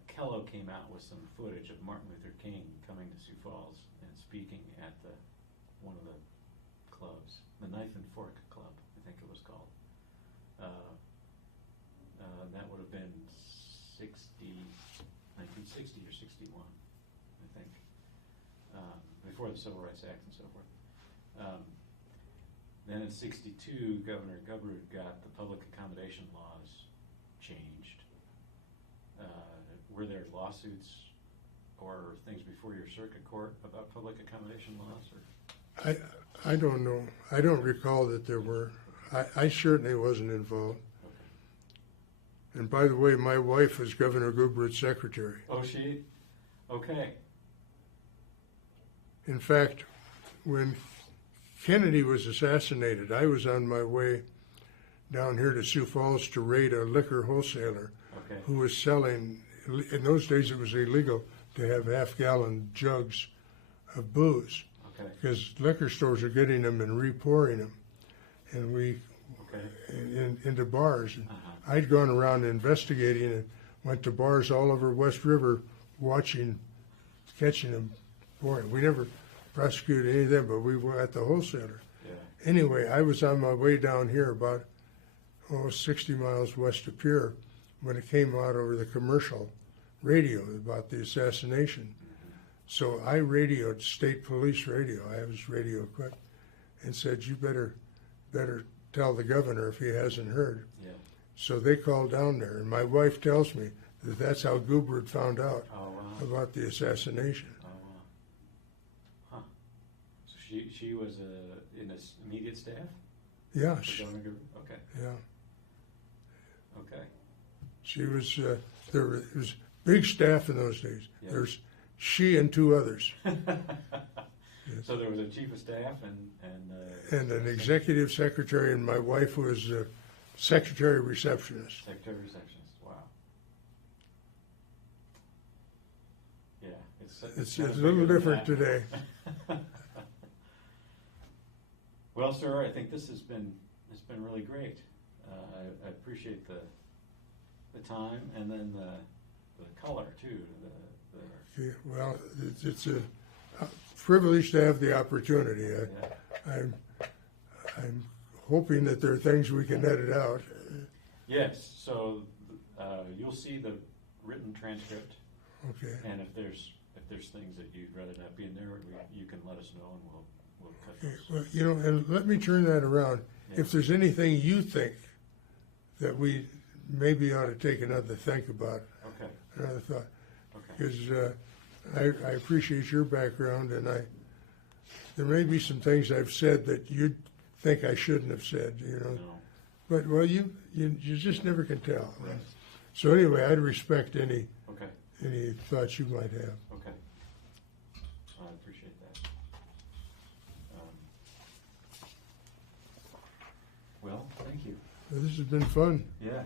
Kello came out with some footage of Martin Luther King coming to Sioux Falls and speaking at one of the clubs, the Knife and Fork Club, I think it was called. That would have been 1960 or 61, I think, before the Civil Rights Act and so forth. Then in '62, Governor Gubbard got the public accommodation laws changed. Were there lawsuits or things before your circuit court about public accommodation laws? Or? I don't know. I don't recall that there were. I certainly wasn't involved. Okay. And by the way, my wife was Governor Gubbert's secretary. Oh, she? Okay. In fact, when Kennedy was assassinated, I was on my way down here to Sioux Falls to raid a liquor wholesaler Okay. who was selling, in those days it was illegal to have half-gallon jugs of booze Okay. because liquor stores are getting them and repouring them, and Okay. into bars. And Uh-huh. I'd gone around investigating and went to bars all over West River watching, catching them pouring. We never prosecuted any of them, but we were at the wholesaler. Yeah. Anyway, I was on my way down here about 60 miles west of Pierre when it came out over the commercial radio about the assassination. So I radioed state police radio. I was radio equipped, and said, "You better tell the governor if he hasn't heard." Yeah. So they called down there, and my wife tells me that that's how Goobert found out Oh, wow. about the assassination. Oh, wow. Huh. So she was in his immediate staff? Yeah, For Governor Goobert? Okay. yeah. Okay. She was. There was big staff in those days. Yeah. There's she and two others, So there was a chief of staff and and an executive secretary, and my wife was secretary receptionist. secretary receptionist. Wow. Yeah, It's not a as little big as different that. today. Well, sir, I think it's been really great. I appreciate the time and then the color too. Yeah, well, it's a privilege to have the opportunity. Yeah. I'm hoping that there are things we can edit out. Yes. So you'll see the written transcript, Okay. and if there's things that you'd rather not be in there, you can let us know, and we'll cut Okay, those. well, and let me turn that around. Yeah. If there's anything you think that we maybe ought to take another think about, Okay. another thought, Okay. because I appreciate your background, and there may be some things I've said that you'd think I shouldn't have said, No. But well, you just never can tell. Right. So anyway, I'd respect any Okay. thoughts you might have. Okay. I appreciate that. Well, thank you. This has been fun. Yeah.